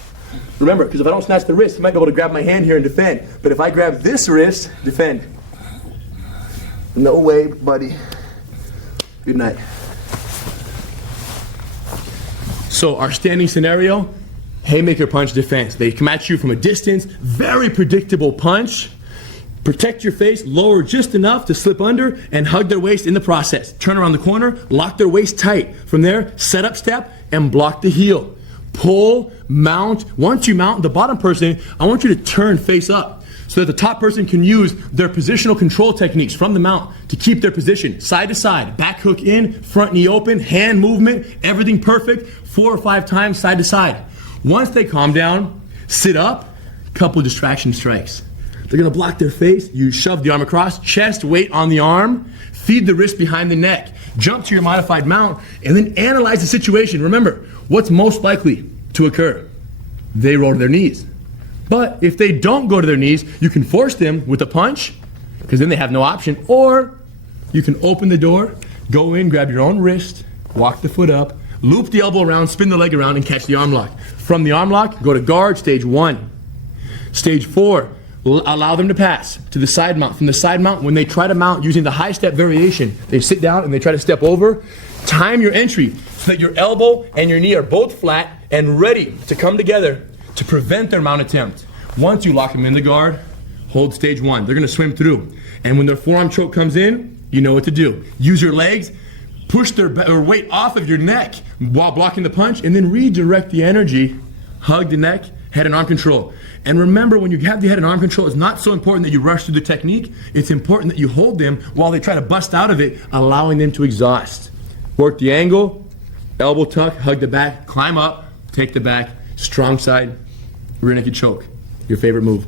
Remember, because if I don't snatch the wrist, he might be able to grab my hand here and defend. But if I grab this wrist, defend. No way, buddy. Good night. So our standing scenario, haymaker punch defense. They come at you from a distance, very predictable punch. Protect your face, lower just enough to slip under and hug their waist in the process. Turn around the corner, lock their waist tight. From there, set up step and block the heel. Pull, mount. Once you mount the bottom person, I want you to turn face up so that the top person can use their positional control techniques from the mount to keep their position side to side. Back hook in, front knee open, hand movement, everything perfect, 4 or 5 times side to side. Once they calm down, sit up, couple distraction strikes. They're gonna block their face, you shove the arm across, chest, weight on the arm, feed the wrist behind the neck, jump to your modified mount, and then analyze the situation. Remember, what's most likely to occur? They roll to their knees. But if they don't go to their knees, you can force them with a punch, because then they have no option, or you can open the door, go in, grab your own wrist, walk the foot up, loop the elbow around, spin the leg around, and catch the arm lock. From the arm lock, go to guard, stage 1. Stage 4, allow them to pass to the side mount. From the side mount, when they try to mount using the high step variation, they sit down and they try to step over. Time your entry so that your elbow and your knee are both flat and ready to come together to prevent their mount attempt. Once you lock them in the guard, hold stage 1. They're gonna swim through. And when their forearm choke comes in, you know what to do. Use your legs, push their weight off of your neck while blocking the punch, and then redirect the energy, hug the neck, head and arm control. And remember, when you have the head and arm control, it's not so important that you rush through the technique. It's important that you hold them while they try to bust out of it, allowing them to exhaust. Work the angle, elbow tuck, hug the back, climb up, take the back, strong side, rear naked choke. Your favorite move.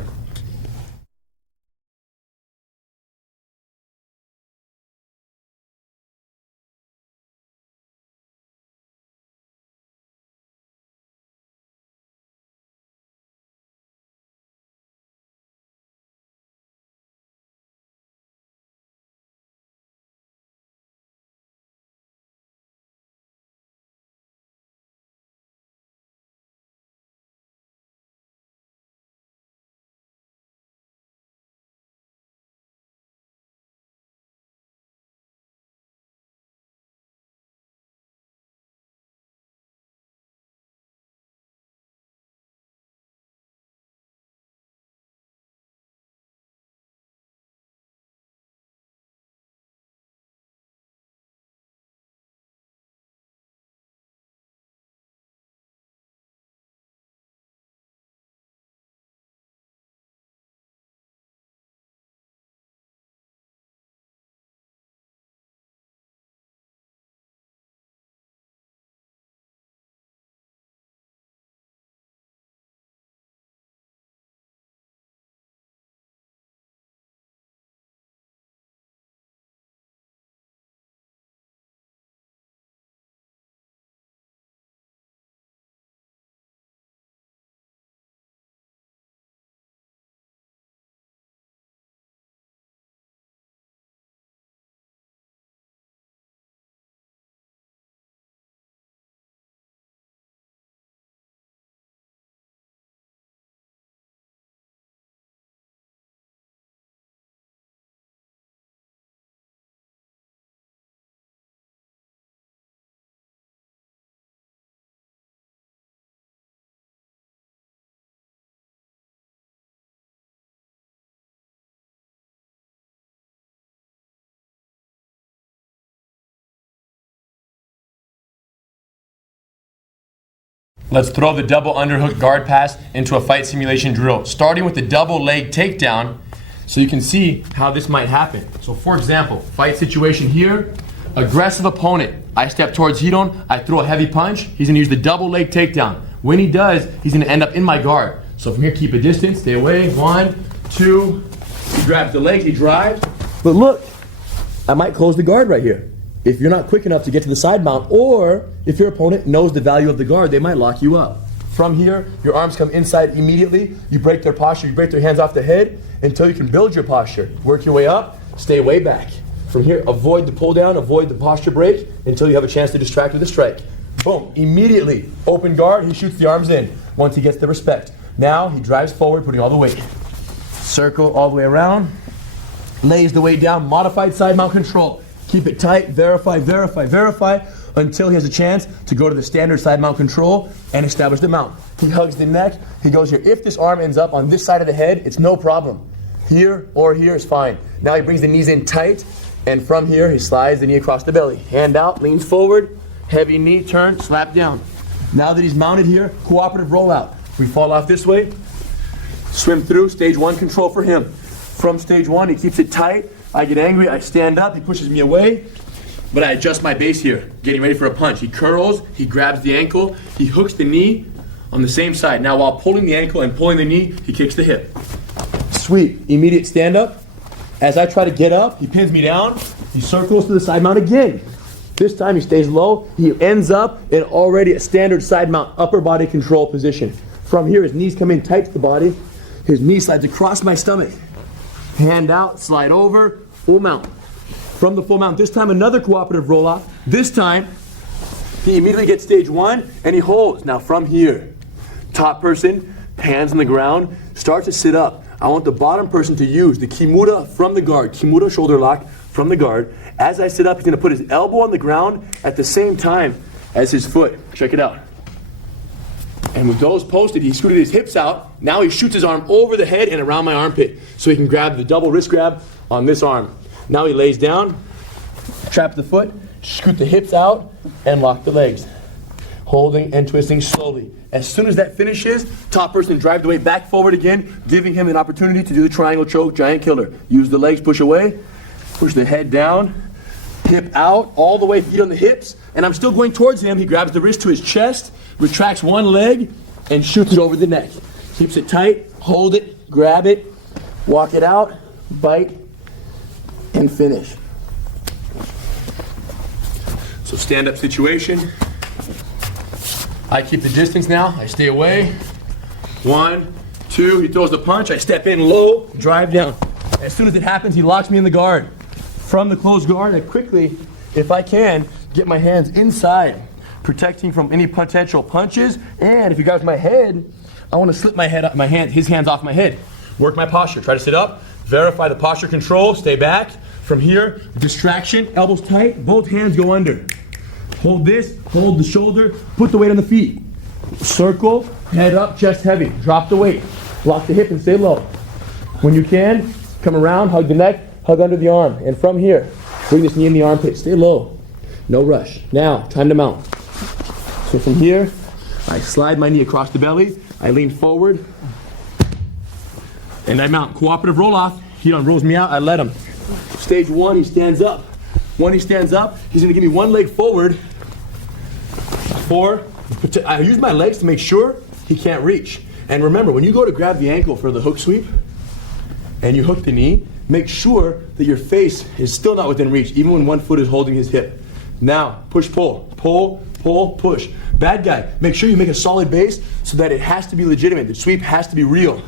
Let's throw the double underhook guard pass into a fight simulation drill, starting with the double leg takedown so you can see how this might happen. So for example, fight situation here, aggressive opponent. I step towards Hidon, I throw a heavy punch, he's gonna use the double leg takedown. When he does, he's gonna end up in my guard. So from here, keep a distance, stay away, 1, 2, he grabs the leg, he drives. But look, I might close the guard right here. If you're not quick enough to get to the side mount, or if your opponent knows the value of the guard, they might lock you up. From here, your arms come inside immediately, you break their posture, you break their hands off the head until you can build your posture. Work your way up, stay way back. From here, avoid the pull down, avoid the posture break until you have a chance to distract with a strike. Boom, immediately, open guard, he shoots the arms in once he gets the respect. Now, he drives forward, putting all the weight. Circle all the way around, lays the weight down, modified side mount control. Keep it tight, verify, verify, verify, until he has a chance to go to the standard side mount control and establish the mount. He hugs the neck, he goes here. If this arm ends up on this side of the head, it's no problem. Here or here is fine. Now he brings the knees in tight, and from here he slides the knee across the belly. Hand out, leans forward, heavy knee, turn, slap down. Now that he's mounted here, cooperative rollout. We fall off this way, swim through, stage 1 control for him. From stage 1, he keeps it tight. I get angry, I stand up, he pushes me away, but I adjust my base here, getting ready for a punch. He curls, he grabs the ankle, he hooks the knee on the same side. Now while pulling the ankle and pulling the knee, he kicks the hip. Sweep, immediate stand up. As I try to get up, he pins me down, he circles to the side mount again. This time he stays low, he ends up in already a standard side mount, upper body control position. From here, his knees come in tight to the body, his knee slides across my stomach. Hand out, slide over, full mount. From the full mount, this time another cooperative roll off. This time, he immediately gets stage 1 and he holds. Now from here, top person, hands on the ground, start to sit up. I want the bottom person to use the kimura from the guard, kimura shoulder lock from the guard. As I sit up, he's gonna put his elbow on the ground at the same time as his foot. Check it out. And with those posted, he scooted his hips out. Now he shoots his arm over the head and around my armpit so he can grab the double wrist grab on this arm. Now he lays down, trap the foot, scoot the hips out, and lock the legs. Holding and twisting slowly. As soon as that finishes, top person drive the weight back forward again, giving him an opportunity to do the triangle choke, giant killer. Use the legs, push away, push the head down, hip out, all the way, feet on the hips, and I'm still going towards him. He grabs the wrist to his chest, retracts one leg, and shoots it over the neck. Keeps it tight, hold it, grab it, walk it out, bite, and finish. So stand-up situation. I keep the distance now, I stay away. 1, 2, he throws the punch, I step in low, drive down. As soon as it happens, he locks me in the guard. From the closed guard, I quickly, if I can, get my hands inside, protecting from any potential punches. And if you grab my head, I want to slip my head up, his hands off my head. Work my posture, try to sit up, verify the posture control, stay back. From here, distraction, elbows tight, both hands go under. Hold this, hold the shoulder, put the weight on the feet. Circle, head up, chest heavy, drop the weight. Lock the hip and stay low. When you can, come around, hug the neck, hug under the arm. And from here, bring this knee in the armpit, stay low. No rush. Now, time to mount. So from here, I slide my knee across the belly, I lean forward, and I mount. Cooperative roll off, he rolls me out, I let him. Stage 1, he stands up. When he stands up, he's gonna give me one leg forward. I use my legs to make sure he can't reach. And remember, when you go to grab the ankle for the hook sweep, and you hook the knee, make sure that your face is still not within reach, even when one foot is holding his hip. Now, push, pull, pull, pull, push. Bad guy, make sure you make a solid base so that it has to be legitimate. The sweep has to be real.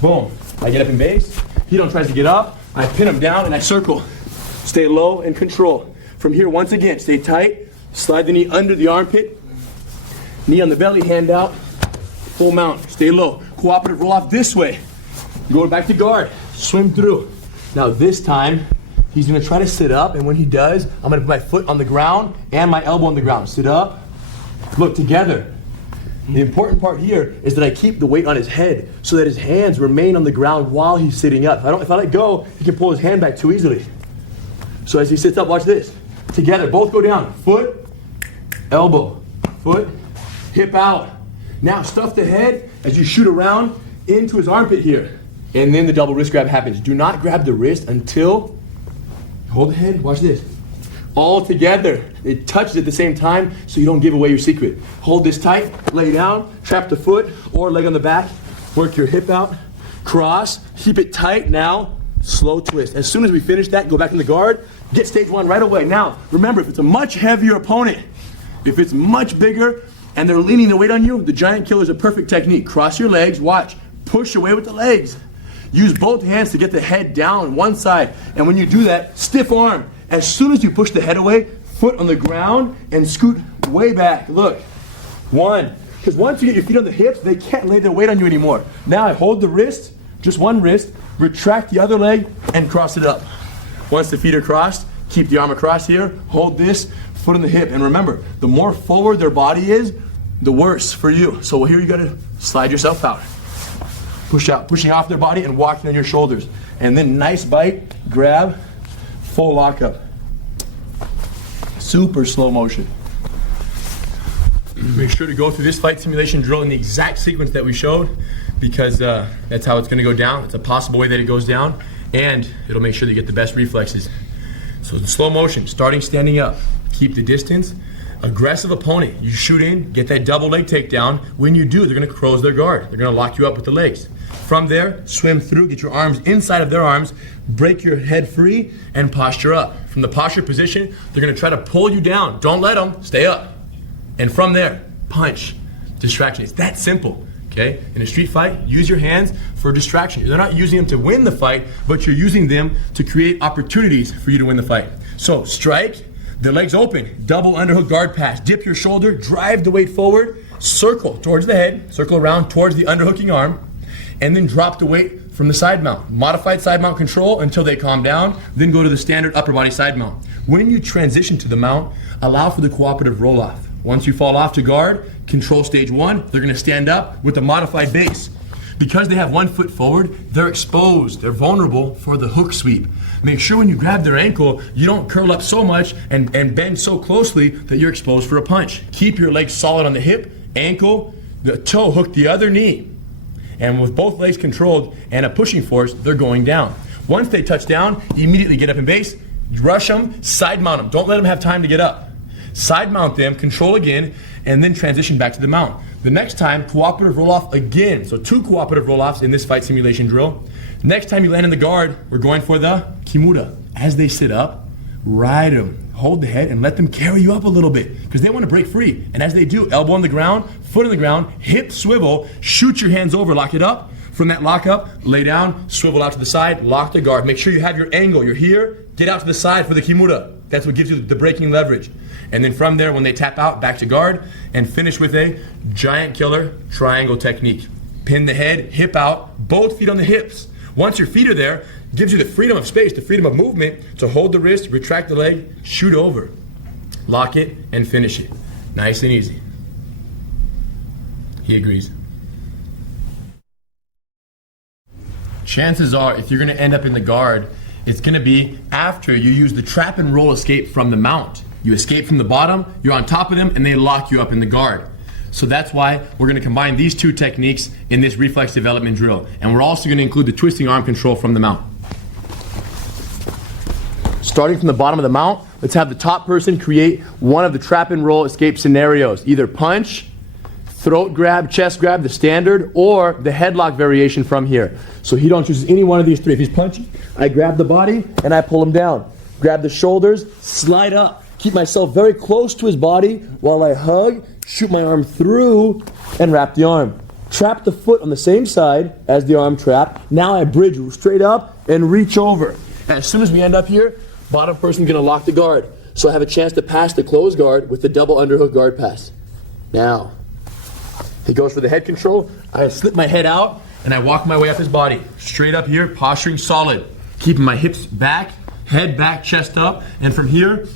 Boom, I get up in base. He tries to get up, I pin him down and I circle. Stay low and control. From here, once again, stay tight, slide the knee under the armpit, knee on the belly, hand out, full mount, stay low. Cooperative roll off this way. Go back to guard, swim through. Now this time, he's gonna try to sit up, and when he does, I'm gonna put my foot on the ground and my elbow on the ground. Sit up, look together. The important part here is that I keep the weight on his head so that his hands remain on the ground while he's sitting up. If I let go, he can pull his hand back too easily. So as he sits up, watch this. Together, both go down. Foot, elbow, foot, hip out. Now stuff the head as you shoot around into his armpit here. And then the double wrist grab happens. Do not grab the wrist until, hold the head, watch this. All together. It touches at the same time so you don't give away your secret. Hold this tight, lay down, trap the foot or leg on the back, work your hip out, cross, keep it tight. Now, slow twist. As soon as we finish that, go back in the guard, get stage one right away. Now, remember, if it's a much heavier opponent, if it's much bigger and they're leaning their weight on you, the giant killer is a perfect technique. Cross your legs, watch, push away with the legs. Use both hands to get the head down one side. And when you do that, stiff arm. As soon as you push the head away, foot on the ground and scoot way back. Look, one. Because once you get your feet on the hips, they can't lay their weight on you anymore. Now I hold the wrist, just one wrist, retract the other leg and cross it up. Once the feet are crossed, keep the arm across here, hold this, foot on the hip. And remember, the more forward their body is, the worse for you. So here you gotta slide yourself out. Push out, pushing off their body and walking on your shoulders. And then nice bite, grab, full lockup. Super slow motion. Make sure to go through this fight simulation drill in the exact sequence that we showed, because that's how it's gonna go down. It's a possible way that it goes down, and it'll make sure that you get the best reflexes. So in slow motion, starting standing up, keep the distance. Aggressive opponent, you shoot in, get that double leg takedown. When you do, they're gonna close their guard. They're gonna lock you up with the legs. From there, swim through, get your arms inside of their arms, break your head free, and posture up. From the posture position, they're gonna try to pull you down. Don't let them, stay up. And from there, punch, distraction. It's that simple, okay? In a street fight, use your hands for distraction. They're not using them to win the fight, but you're using them to create opportunities for you to win the fight. So strike, the legs open, double underhook guard pass, dip your shoulder, drive the weight forward, circle towards the head, circle around towards the underhooking arm, and then drop the weight from the side mount. Modified side mount control until they calm down, then go to the standard upper body side mount. When you transition to the mount, allow for the cooperative roll off. Once you fall off to guard, control stage one, they're gonna stand up with a modified base. Because they have one foot forward, they're exposed, they're vulnerable for the hook sweep. Make sure when you grab their ankle, you don't curl up so much and bend so closely that you're exposed for a punch. Keep your legs solid on the hip, ankle, the toe hook the other knee. And with both legs controlled and a pushing force, they're going down. Once they touch down, immediately get up in base, rush them, side mount them. Don't let them have time to get up. Side mount them, control again, and then transition back to the mount. The next time, cooperative roll off again. So 2 cooperative roll offs in this fight simulation drill. Next time you land in the guard, we're going for the kimura. As they sit up, ride them, hold the head, and let them carry you up a little bit, because they want to break free. And as they do, elbow on the ground, foot on the ground, hip swivel, shoot your hands over, lock it up. From that lock up, lay down, swivel out to the side, lock the guard. Make sure you have your angle. You're here, get out to the side for the kimura. That's what gives you the breaking leverage. And then from there, when they tap out, back to guard, and finish with a giant killer triangle technique. Pin the head, hip out, both feet on the hips. Once your feet are there, it gives you the freedom of space, the freedom of movement to hold the wrist, retract the leg, shoot over. Lock it, and finish it. Nice and easy. He agrees. Chances are, if you're gonna end up in the guard, it's gonna be after you use the trap and roll escape from the mount. You escape from the bottom, you're on top of them, and they lock you up in the guard. So that's why we're gonna combine these 2 techniques in this reflex development drill. And we're also gonna include the twisting arm control from the mount. Starting from the bottom of the mount, let's have the top person create one of the trap and roll escape scenarios. Either punch, throat grab, chest grab, the standard, or the headlock variation from here. So he don't choose any one of these 3. If he's punching, I grab the body and I pull him down. Grab the shoulders, slide up. Keep myself very close to his body while I hug, shoot my arm through, and wrap the arm. Trap the foot on the same side as the arm trap. Now I bridge straight up and reach over. As soon as we end up here, bottom person gonna lock the guard. So I have a chance to pass the closed guard with the double underhook guard pass. Now, he goes for the head control. I slip my head out and I walk my way up his body. Straight up here, posturing solid. Keeping my hips back, head back, chest up. And from here,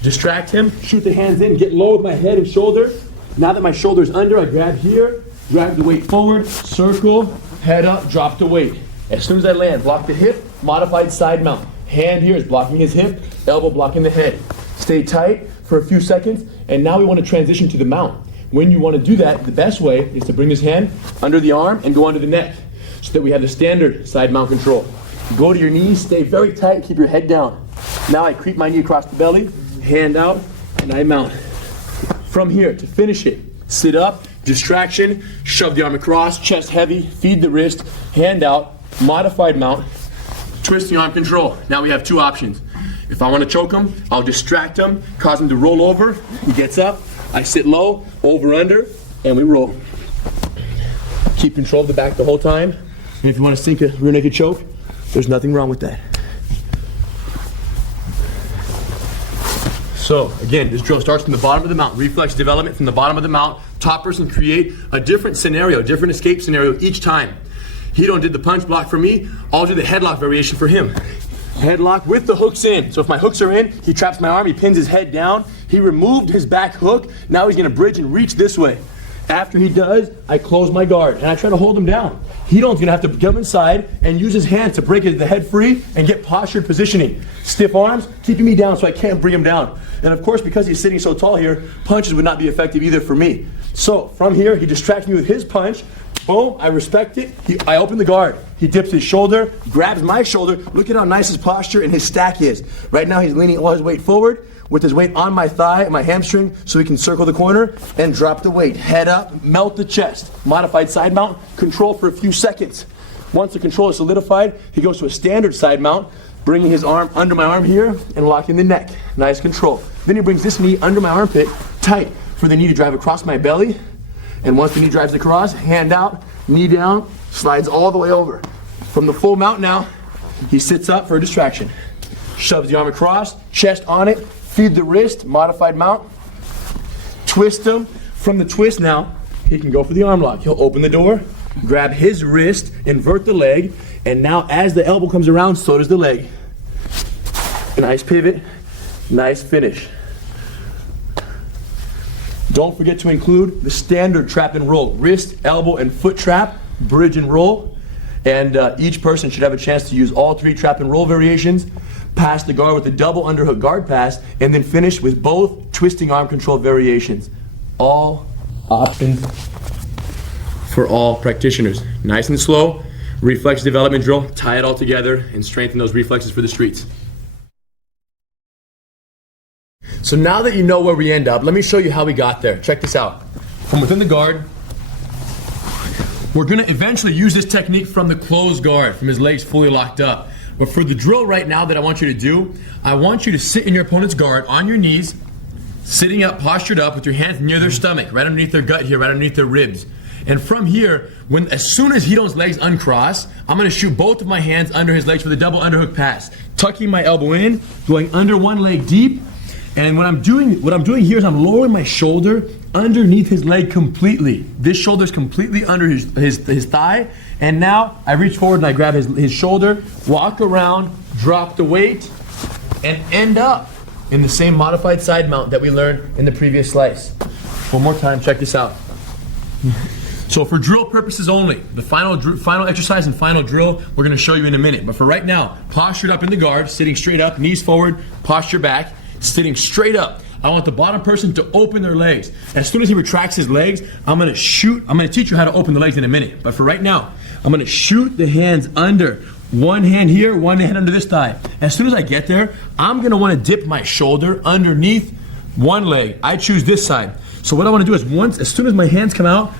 distract him, shoot the hands in, get low with my head and shoulder. Now that my shoulder's under, I grab here, drag the weight forward, circle, head up, drop the weight. As soon as I land, block the hip, modified side mount. Hand here is blocking his hip, elbow blocking the head. Stay tight for a few seconds, and now we want to transition to the mount. when you want to do that, the best way is to bring this hand under the arm and go under the neck so that we have the standard side mount control. Go to your knees, stay very tight, keep your head down. Now I creep my knee across the belly, hand out, and I mount. From here, to finish it, sit up, distraction, shove the arm across, chest heavy, feed the wrist, hand out, modified mount, twist the arm control. Now we have two options. If I want to choke him, I'll distract him, cause him to roll over. He gets up, I sit low, over, under, and we roll. Keep control of the back the whole time. And if you want to sink a rear naked choke, there's nothing wrong with that. So again, this drill starts from the bottom of the mount. Reflex development from the bottom of the mount. Top person create a different scenario, different escape scenario each time. Hito did the punch block for me. I'll do the headlock variation for him. Headlock with the hooks in. So if my hooks are in, he traps my arm, he pins his head down. He removed his back hook. Now he's gonna bridge and reach this way. After he does, I close my guard and I try to hold him down. Hito's gonna have to come inside and use his hands to break the head free and get postured positioning. Stiff arms, keeping me down so I can't bring him down. And of course, because he's sitting so tall here, punches would not be effective either for me. So from here, he distracts me with his punch. Boom, I respect it. I open the guard. He dips his shoulder, grabs my shoulder. Look at how nice his posture and his stack is. Right now, he's leaning all his weight forward with his weight on my thigh, my hamstring, so he can circle the corner and drop the weight. Head up, melt the chest. Modified side mount, control for a few seconds. Once the control is solidified, he goes to a standard side mount, bringing his arm under my arm here and locking the neck. Nice control. Then he brings this knee under my armpit, tight, for the knee to drive across my belly. And once the knee drives across, hand out, knee down, slides all the way over. From the full mount now, he sits up for a distraction. Shoves the arm across, chest on it, feed the wrist, modified mount. Twist him. From the twist now, he can go for the arm lock. He'll open the door, grab his wrist, invert the leg, and now as the elbow comes around, so does the leg. Nice pivot, nice finish. Don't forget to include the standard trap and roll. Wrist, elbow, and foot trap, bridge and roll. And each person should have a chance to use all three trap and roll variations, pass the guard with a double underhook guard pass, and then finish with both twisting arm control variations. All options for all practitioners. Nice and slow, reflex development drill, tie it all together, and strengthen those reflexes for the streets. So now that you know where we end up, let me show you how we got there. Check this out. From within the guard, we're gonna eventually use this technique from the closed guard, from his legs fully locked up. But for the drill right now that I want you to do, I want you to sit in your opponent's guard on your knees, sitting up, postured up with your hands near their stomach, right underneath their gut here, right underneath their ribs. And from here, as soon as Hito's legs uncross, I'm gonna shoot both of my hands under his legs for the double underhook pass. Tucking my elbow in, going under one leg deep, and what I'm doing here is I'm lowering my shoulder underneath his leg completely. This shoulder is completely under his thigh, and now I reach forward and I grab his shoulder, walk around, drop the weight, and end up in the same modified side mount that we learned in the previous slice. One more time, check this out. So for drill purposes only, the final exercise and final drill we're going to show you in a minute. But for right now, postured up in the guard, sitting straight up, knees forward, posture back, sitting straight up. I want the bottom person to open their legs. As soon as he retracts his legs, I'm going to teach you how to open the legs in a minute. But for right now, I'm going to shoot the hands under. One hand here, one hand under this thigh. As soon as I get there, I'm going to want to dip my shoulder underneath one leg. I choose this side. So what I want to do is as soon as my hands come out,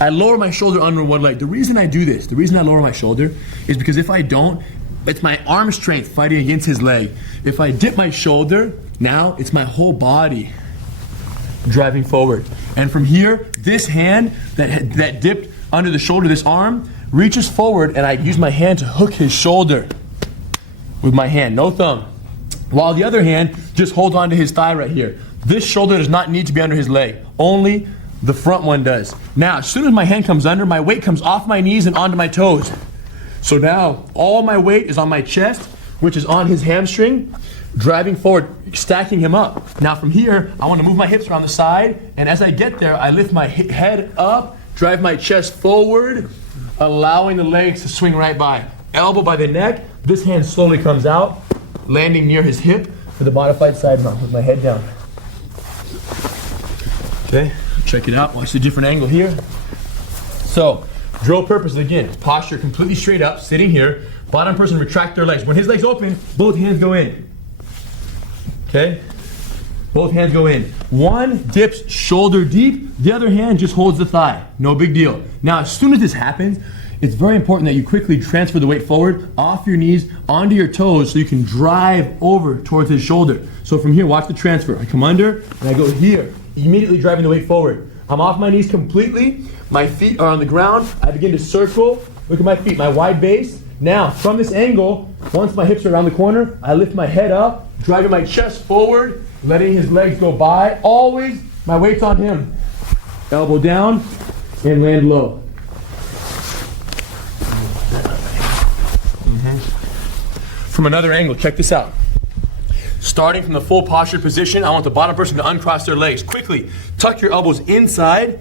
I lower my shoulder under one leg. The reason I do this, the reason I lower my shoulder is because if I don't, it's my arm strength fighting against his leg. If I dip my shoulder, now it's my whole body driving forward. And from here, this hand that dipped under the shoulder, this arm, reaches forward and I use my hand to hook his shoulder with my hand, no thumb. While the other hand just holds onto his thigh right here. This shoulder does not need to be under his leg. Only the front one does. Now, as soon as my hand comes under, my weight comes off my knees and onto my toes. So now, all my weight is on my chest, which is on his hamstring, driving forward, stacking him up. Now from here, I want to move my hips around the side, and as I get there, I lift my head up, drive my chest forward, allowing the legs to swing right by. Elbow by the neck, this hand slowly comes out, landing near his hip for the modified side mount with my head down. Okay, Check it out. Watch the different angle here. So, drill purpose again. Posture completely straight up, sitting here. Bottom person retract their legs. When his legs open, both hands go in. Okay? Both hands go in. One dips shoulder deep, the other hand just holds the thigh. No big deal. Now, as soon as this happens, it's very important that you quickly transfer the weight forward, off your knees, onto your toes, so you can drive over towards his shoulder. So from here, watch the transfer. I come under, and I go here, immediately driving the weight forward. I'm off my knees completely. My feet are on the ground. I begin to circle. Look at my feet, my wide base. Now, from this angle, once my hips are around the corner, I lift my head up, driving my chest forward, letting his legs go by. Always, my weight's on him. Elbow down, and land low. From another angle, check this out. Starting from the full posture position, I want the bottom person to uncross their legs. Quickly, tuck your elbows inside.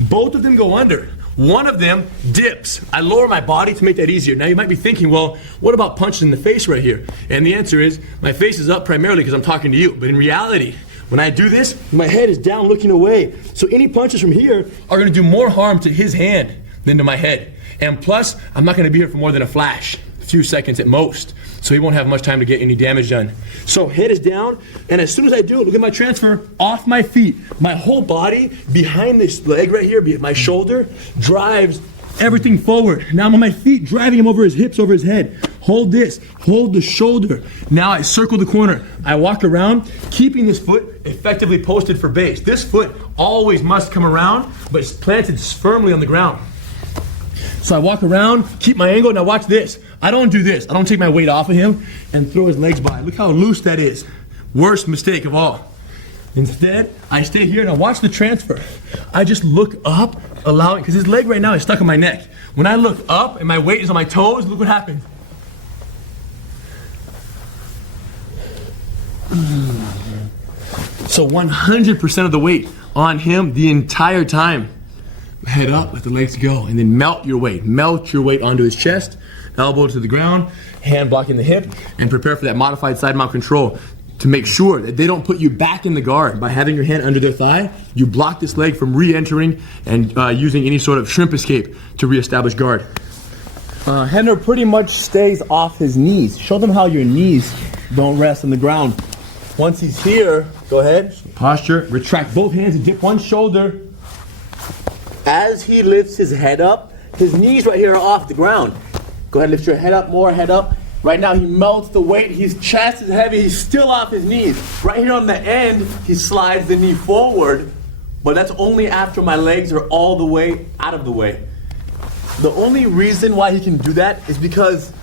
Both of them go under. One of them dips. I lower my body to make that easier. Now you might be thinking, well, what about punches in the face right here? And the answer is, my face is up primarily because I'm talking to you. But in reality, when I do this, my head is down looking away. So any punches from here are gonna do more harm to his hand than to my head. And plus, I'm not gonna be here for more than a flash, a few seconds at most. So he won't have much time to get any damage done. So head is down, and as soon as I do it, look at my transfer, off my feet. My whole body, behind this leg right here, my shoulder, drives everything forward. Now I'm on my feet, driving him over his hips, over his head. Hold this, hold the shoulder. Now I circle the corner. I walk around, keeping this foot effectively posted for base. This foot always must come around, but it's planted firmly on the ground. So I walk around, keep my angle. Now watch this. I don't do this. I don't take my weight off of him and throw his legs by. Look how loose that is. Worst mistake of all. Instead, I stay here and I watch the transfer. I just look up, allowing, because his leg right now is stuck on my neck. When I look up and my weight is on my toes, look what happens. So 100% of the weight on him the entire time. Head up, let the legs go, and then melt your weight. Melt your weight onto his chest, elbow to the ground, hand blocking the hip, and prepare for that modified side mount control to make sure that they don't put you back in the guard. By having your hand under their thigh, you block this leg from re-entering and using any sort of shrimp escape to re-establish guard. Henner pretty much stays off his knees. Show them how your knees don't rest on the ground. Once he's here, go ahead. Posture, retract both hands and dip one shoulder. As he lifts his head up, his knees right here are off the ground. Go ahead, lift your head up more, head up. Right now he melts the weight, his chest is heavy, he's still off his knees. Right here on the end, he slides the knee forward, but that's only after my legs are all the way out of the way. The only reason why he can do that is because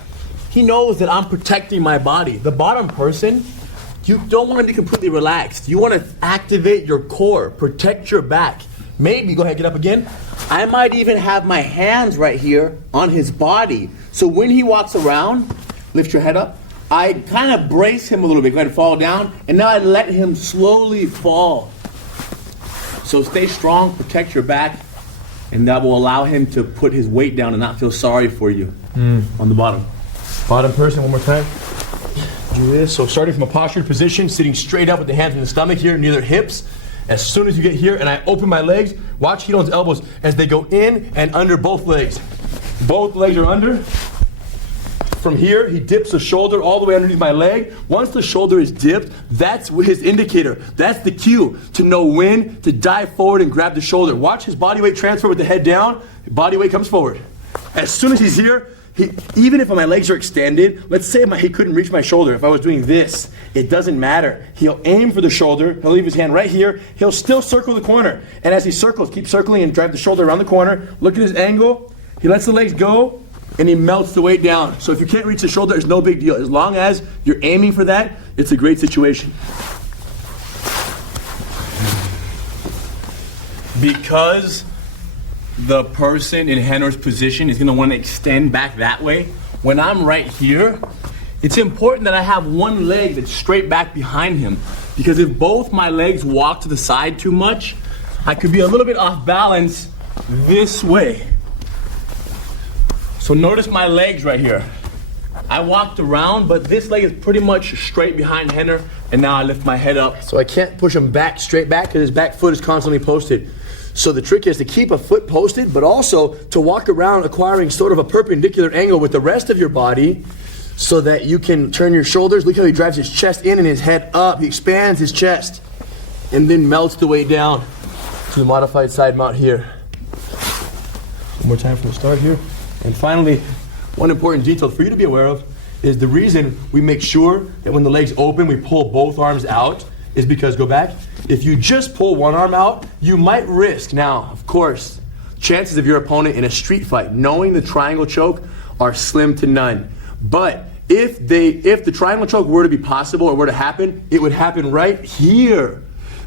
he knows that I'm protecting my body. The bottom person, you don't want to be completely relaxed. You want to activate your core, protect your back. Maybe, go ahead, get up again. I might even have my hands right here on his body. So when he walks around, lift your head up, I kind of brace him a little bit, go ahead and fall down, and now I let him slowly fall. So stay strong, protect your back, and that will allow him to put his weight down and not feel sorry for you on the bottom. Bottom person, one more time. Do this. So starting from a postured position, sitting straight up with the hands in the stomach here, near their hips. As soon as you get here and I open my legs, watch Hito's elbows as they go in and under both legs. Both legs are under. From here, he dips the shoulder all the way underneath my leg. Once the shoulder is dipped, that's his indicator. That's the cue to know when to dive forward and grab the shoulder. Watch his body weight transfer with the head down. Body weight comes forward. As soon as he's here, even if my legs are extended, let's say he couldn't reach my shoulder. If I was doing this, it doesn't matter. He'll aim for the shoulder. He'll leave his hand right here. He'll still circle the corner. And as he circles, keep circling and drive the shoulder around the corner. Look at his angle. He lets the legs go, and he melts the weight down. So if you can't reach the shoulder, it's no big deal. As long as you're aiming for that, it's a great situation. Because the person in Henner's position is going to want to extend back that way, when I'm right here, it's important that I have one leg that's straight back behind him. Because if both my legs walk to the side too much, I could be a little bit off balance this way. So notice my legs right here. I walked around, but this leg is pretty much straight behind Henner, and now I lift my head up. So I can't push him back, straight back, because his back foot is constantly posted. So the trick is to keep a foot posted, but also to walk around acquiring sort of a perpendicular angle with the rest of your body so that you can turn your shoulders. Look how he drives his chest in and his head up. He expands his chest and then melts the way down to the modified side mount here. One more time from the start here. And finally, one important detail for you to be aware of is the reason we make sure that when the legs open, we pull both arms out is because, go back, if you just pull one arm out, you might risk, now, of course, chances of your opponent in a street fight knowing the triangle choke are slim to none. But if the triangle choke were to be possible or were to happen, it would happen right here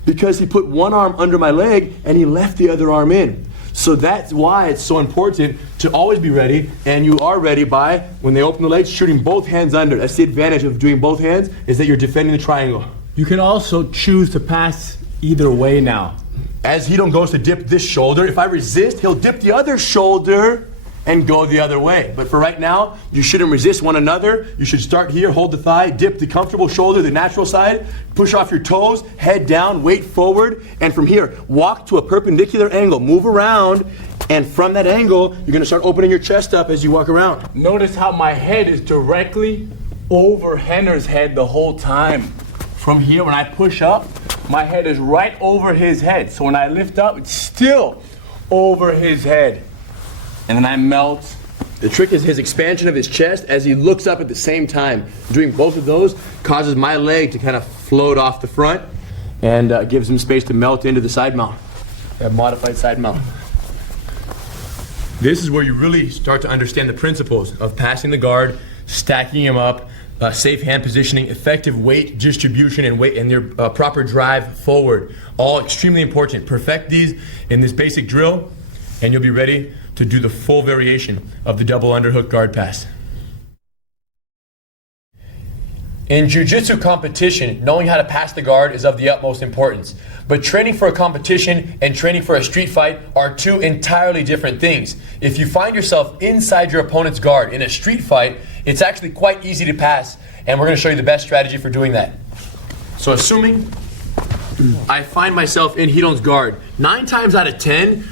because he put one arm under my leg and he left the other arm in. So that's why it's so important to always be ready, and you are ready by, when they open the legs, shooting both hands under. That's the advantage of doing both hands, is that you're defending the triangle. You can also choose to pass either way now. As Hidon goes to dip this shoulder, if I resist, he'll dip the other shoulder and go the other way. But for right now, you shouldn't resist one another. You should start here, hold the thigh, dip the comfortable shoulder, the natural side, push off your toes, head down, weight forward, and from here, walk to a perpendicular angle, move around, and from that angle, you're gonna start opening your chest up as you walk around. Notice how my head is directly over Henner's head the whole time. From here, when I push up, my head is right over his head. So when I lift up, it's still over his head. And then I melt. The trick is his expansion of his chest as he looks up at the same time. Doing both of those causes my leg to kind of float off the front and gives him space to melt into the side mount. A modified side mount. This is where you really start to understand the principles of passing the guard, stacking him up, safe hand positioning, effective weight distribution, and weight and your proper drive forward. All extremely important. Perfect these in this basic drill, and you'll be ready to do the full variation of the double underhook guard pass. In Jiu-Jitsu competition, knowing how to pass the guard is of the utmost importance. But training for a competition and training for a street fight are two entirely different things. If you find yourself inside your opponent's guard in a street fight, it's actually quite easy to pass, and we're going to show you the best strategy for doing that. So assuming I find myself in Hidon's guard, 9 times out of 10,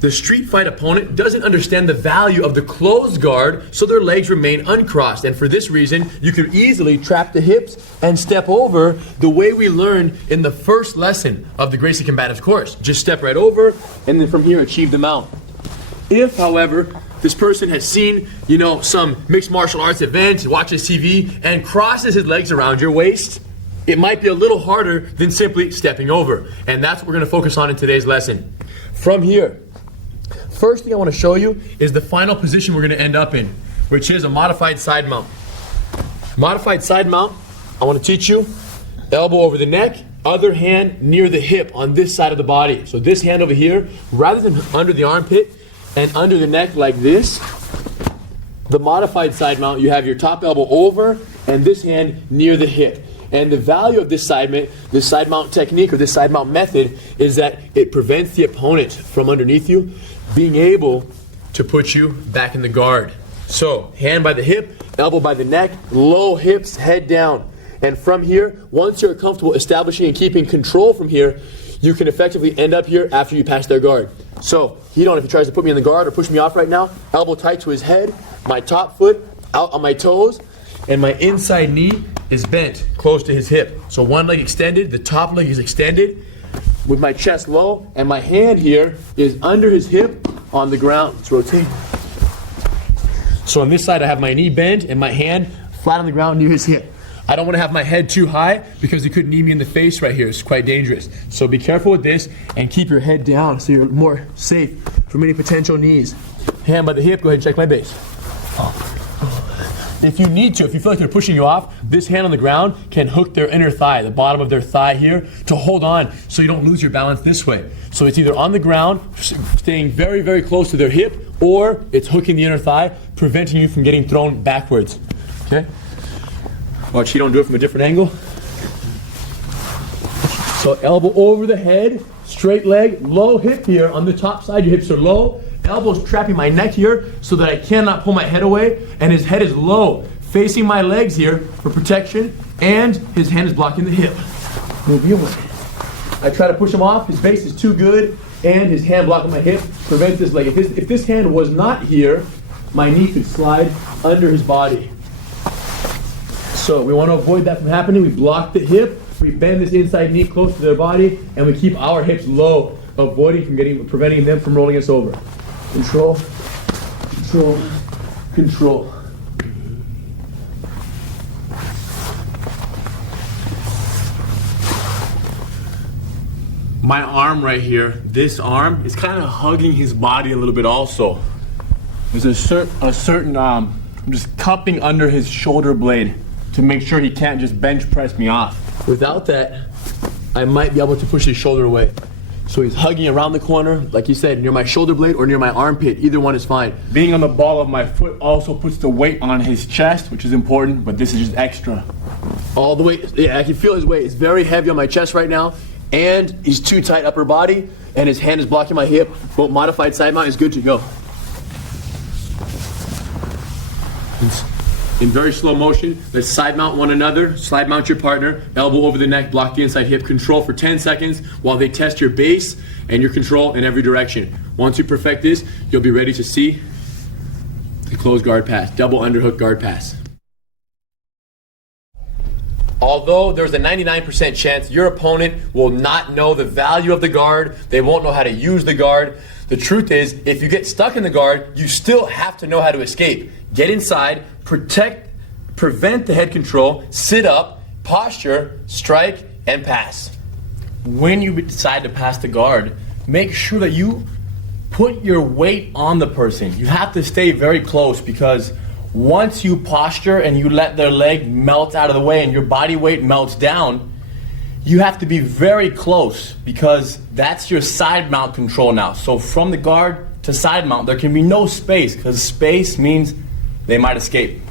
the street fight opponent doesn't understand the value of the closed guard, so their legs remain uncrossed. And for this reason, you could easily trap the hips and step over the way we learned in the first lesson of the Gracie Combatives course. Just step right over, and then from here achieve the mount. If, however, this person has seen, some mixed martial arts events, watches TV, and crosses his legs around your waist, it might be a little harder than simply stepping over. And that's what we're going to focus on in today's lesson. From here, first thing I want to show you is the final position we're going to end up in, which is a modified side mount. Modified side mount, I want to teach you elbow over the neck, other hand near the hip on this side of the body. So this hand over here, rather than under the armpit and under the neck like this, the modified side mount, you have your top elbow over and this hand near the hip. And the value of this side mount technique or this side mount method is that it prevents the opponent from underneath you being able to put you back in the guard. So, hand by the hip, elbow by the neck, low hips, head down. And from here, once you're comfortable establishing and keeping control from here, you can effectively end up here after you pass their guard. So, Hidon, if he tries to put me in the guard or push me off right now, elbow tight to his head, my top foot out on my toes, and my inside knee is bent close to his hip. So one leg extended, the top leg is extended, with my chest low, and my hand here is under his hip on the ground. Let's rotate. So on this side, I have my knee bent and my hand flat on the ground near his hip. I don't want to have my head too high because he could knee me in the face right here. It's quite dangerous. So be careful with this and keep your head down so you're more safe from any potential knees. Hand by the hip, go ahead and check my base. If you need to, if you feel like they're pushing you off, this hand on the ground can hook their inner thigh, the bottom of their thigh here, to hold on so you don't lose your balance this way. So it's either on the ground, staying very, very close to their hip, or it's hooking the inner thigh, preventing you from getting thrown backwards. Okay? Watch Hidon do it from a different angle. So elbow over the head, straight leg, low hip here on the top side, your hips are low. Elbows trapping my neck here so that I cannot pull my head away, and his head is low, facing my legs here for protection, and his hand is blocking the hip. Move you away. I try to push him off, his base is too good, and his hand blocking my hip prevents this leg. If this hand was not here, my knee could slide under his body. So we want to avoid that from happening. We block the hip, we bend this inside knee close to their body, and we keep our hips low, preventing them from rolling us over. Control, control, control. My arm right here, this arm is kind of hugging his body a little bit also. There's a certain, I'm just cupping under his shoulder blade to make sure he can't just bench press me off. Without that, I might be able to push his shoulder away. So he's hugging around the corner, like you said, near my shoulder blade or near my armpit. Either one is fine. Being on the ball of my foot also puts the weight on his chest, which is important, but this is just extra. All the weight, yeah, I can feel his weight. It's very heavy on my chest right now, and he's too tight upper body, and his hand is blocking my hip. But modified side mount is good to go. In very slow motion, let's side mount one another, slide mount your partner, elbow over the neck, block the inside hip, control for 10 seconds while they test your base and your control in every direction. Once you perfect this, you'll be ready to see the closed guard pass, double underhook guard pass. Although there's a 99% chance your opponent will not know the value of the guard, they won't know how to use the guard. The truth is, if you get stuck in the guard, you still have to know how to escape. Get inside, prevent the head control, sit up, posture, strike, and pass. When you decide to pass the guard, make sure that you put your weight on the person. You have to stay very close, because once you posture and you let their leg melt out of the way and your body weight melts down, you have to be very close, because that's your side mount control now. So from the guard to side mount, there can be no space, because space means they might escape.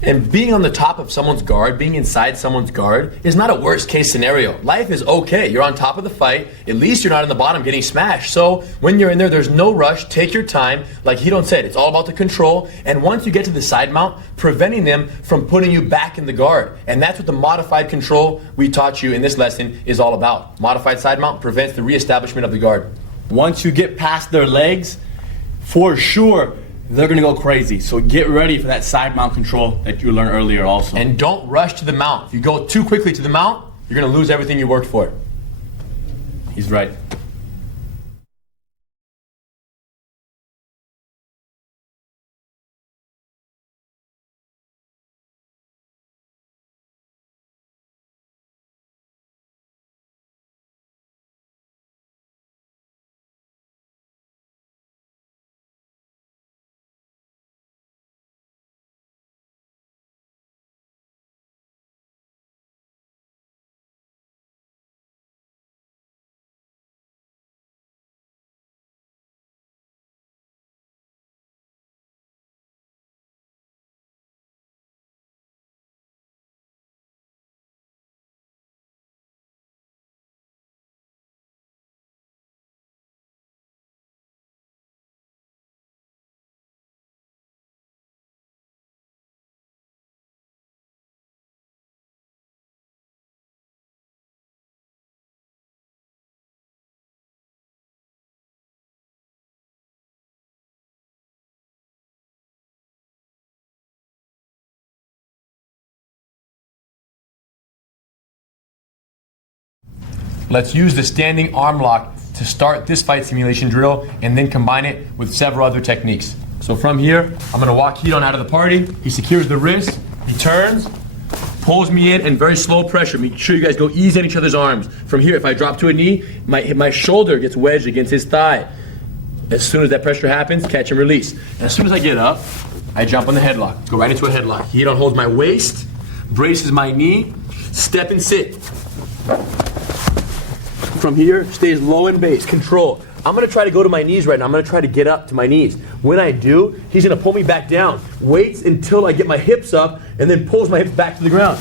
And being on the top of someone's guard, being inside someone's guard, is not a worst case scenario. Life is okay. You're on top of the fight. At least you're not in the bottom getting smashed. So when you're in there, there's no rush. Take your time. Like Hidon said, it's all about the control. And once you get to the side mount, preventing them from putting you back in the guard. And that's what the modified control we taught you in this lesson is all about. Modified side mount prevents the reestablishment of the guard. Once you get past their legs, for sure, they're gonna go crazy. So get ready for that side mount control that you learned earlier also. And don't rush to the mount. If you go too quickly to the mount, you're gonna lose everything you worked for. He's right. Let's use the standing arm lock to start this fight simulation drill and then combine it with several other techniques. So from here, I'm gonna walk Hidon out of the party. He secures the wrist, he turns, pulls me in, and very slow pressure. Make sure you guys go easy on each other's arms. From here, if I drop to a knee, my shoulder gets wedged against his thigh. As soon as that pressure happens, catch and release. And as soon as I get up, I jump on the headlock. Go right into a headlock. Hidon holds my waist, braces my knee, step and sit. From here, stays low in base, control. I'm gonna try to go to my knees right now. I'm gonna try to get up to my knees. When I do, he's gonna pull me back down. Waits until I get my hips up and then pulls my hips back to the ground.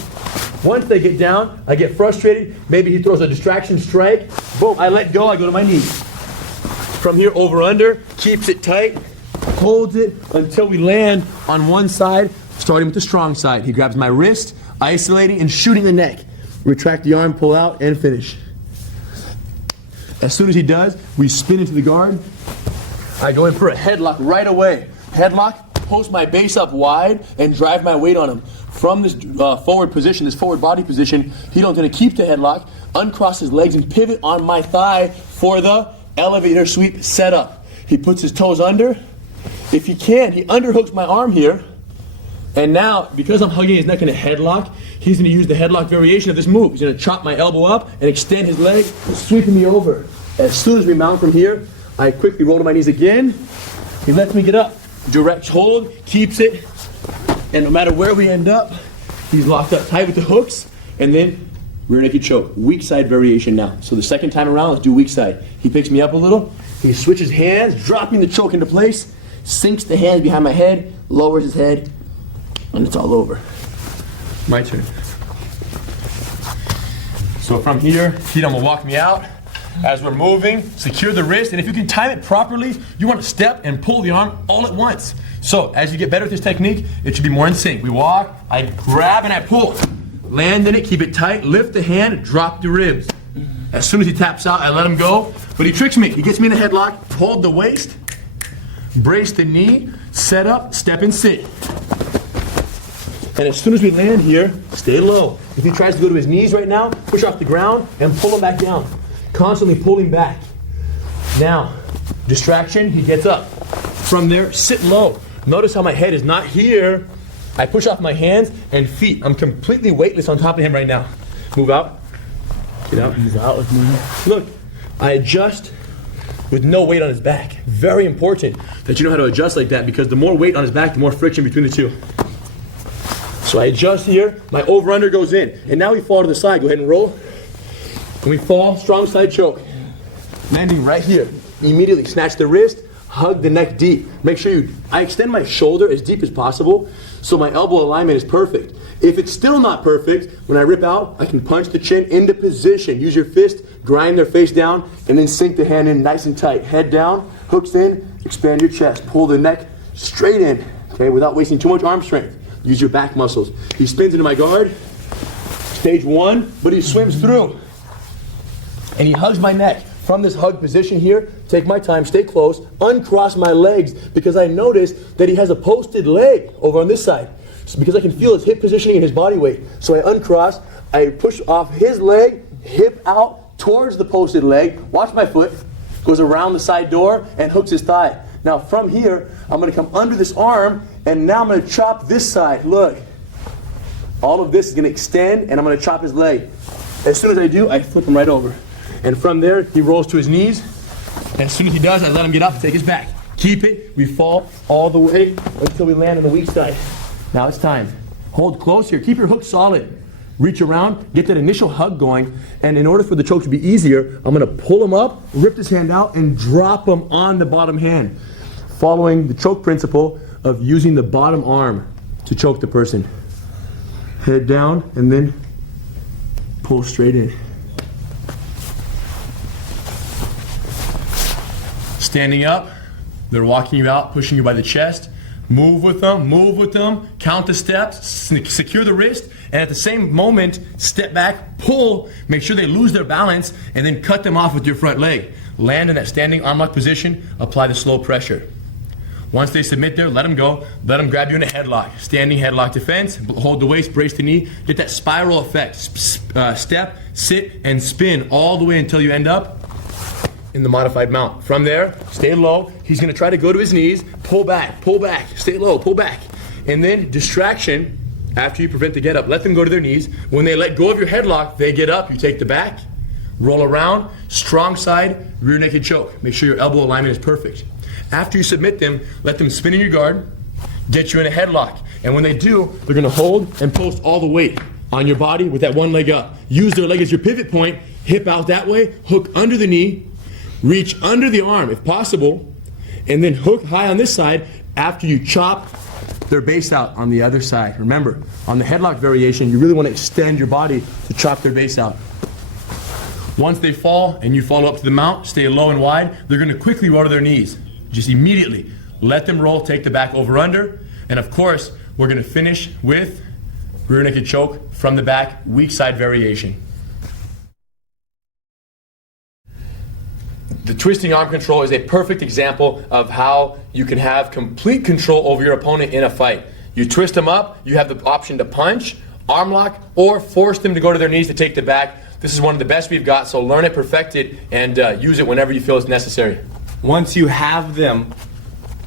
Once they get down, I get frustrated. Maybe he throws a distraction strike. Boom, I let go, I go to my knees. From here, over under, keeps it tight, holds it until we land on one side, starting with the strong side. He grabs my wrist, isolating and shooting the neck. Retract the arm, pull out, and finish. As soon as he does, we spin into the guard. I go in for a headlock right away. Headlock, post my base up wide, and drive my weight on him. From this forward position, this forward body position, he's going to keep the headlock, uncross his legs, and pivot on my thigh for the elevator sweep setup. He puts his toes under. If he can, he underhooks my arm here. And now, because I'm hugging his neck in a headlock, he's going to use the headlock variation of this move. He's going to chop my elbow up and extend his leg, sweeping me over. As soon as we mount from here, I quickly roll to my knees again. He lets me get up. Direct hold, keeps it. And no matter where we end up, he's locked up tight with the hooks. And then rear naked choke. Weak side variation now. So the second time around, let's do weak side. He picks me up a little. He switches hands, dropping the choke into place. Sinks the hands behind my head, lowers his head, and it's all over. My turn. So from here, Keaton will walk me out. As we're moving, secure the wrist, and if you can time it properly, you want to step and pull the arm all at once. So as you get better with this technique, it should be more in sync. We walk, I grab and I pull. Land in it, keep it tight, lift the hand, drop the ribs. As soon as he taps out, I let him go, but he tricks me. He gets me in a headlock, hold the waist, brace the knee, set up, step and sit. And as soon as we land here, stay low. If he tries to go to his knees right now, push off the ground and pull him back down. Constantly pulling back. Now, distraction, he gets up. From there, sit low. Notice how my head is not here. I push off my hands and feet. I'm completely weightless on top of him right now. Move out. Get out. Move out with me. Look, I adjust with no weight on his back. Very important that you know how to adjust like that, because the more weight on his back, the more friction between the two. So I adjust here, my over-under goes in. And now we fall to the side. Go ahead and roll. When we fall, strong side choke. Landing right here. Immediately snatch the wrist, hug the neck deep. Make sure I extend my shoulder as deep as possible so my elbow alignment is perfect. If it's still not perfect, when I rip out, I can punch the chin into position. Use your fist, grind their face down, and then sink the hand in nice and tight. Head down, hooks in, expand your chest. Pull the neck straight in, okay, without wasting too much arm strength. Use your back muscles. He spins into my guard. Stage one, but he swims through. And he hugs my neck. From this hug position here, take my time, stay close, uncross my legs, because I notice that he has a posted leg over on this side. So because I can feel his hip positioning and his body weight. So I uncross, I push off his leg, hip out towards the posted leg. Watch my foot. Goes around the side door and hooks his thigh. Now from here, I'm going to come under this arm, and now I'm going to chop this side. Look. All of this is going to extend, and I'm going to chop his leg. As soon as I do, I flip him right over. And from there, he rolls to his knees. And as soon as he does, I let him get up, take his back. Keep it. We fall all the way until we land on the weak side. Now it's time. Hold close here. Keep your hook solid. Reach around, get that initial hug going, and in order for the choke to be easier, I'm going to pull him up, rip his hand out, and drop him on the bottom hand, following the choke principle of using the bottom arm to choke the person. Head down, and then pull straight in. Standing up, they're walking you out, pushing you by the chest. Move with them, count the steps, secure the wrist, and at the same moment, step back, pull, make sure they lose their balance, and then cut them off with your front leg. Land in that standing arm lock position, apply the slow pressure. Once they submit there, let them go, let them grab you in a headlock. Standing headlock defense, hold the waist, brace the knee, get that spiral effect. Step, sit, and spin all the way until you end up in the modified mount. From there, stay low. He's going to try to go to his knees, pull back, stay low, pull back. And then distraction, after you prevent the get up, let them go to their knees. When they let go of your headlock, they get up, you take the back, roll around, strong side, rear naked choke. Make sure your elbow alignment is perfect. After you submit them, let them spin in your guard, get you in a headlock. And when they do, they're going to hold and post all the weight on your body with that one leg up. Use their leg as your pivot point, hip out that way, hook under the knee, reach under the arm if possible, and then hook high on this side after you chop their base out on the other side. Remember, on the headlock variation, you really want to extend your body to chop their base out. Once they fall and you follow up to the mount, stay low and wide, they're going to quickly roll to their knees. Just immediately let them roll, take the back over under, and of course, we're going to finish with rear naked choke from the back, weak side variation. the twisting arm control is a perfect example of how you can have complete control over your opponent in a fight. You twist them up, you have the option to punch, arm lock, or force them to go to their knees to take the back. This is one of the best we've got, so learn it, perfect it, and use it whenever you feel it's necessary. Once you have them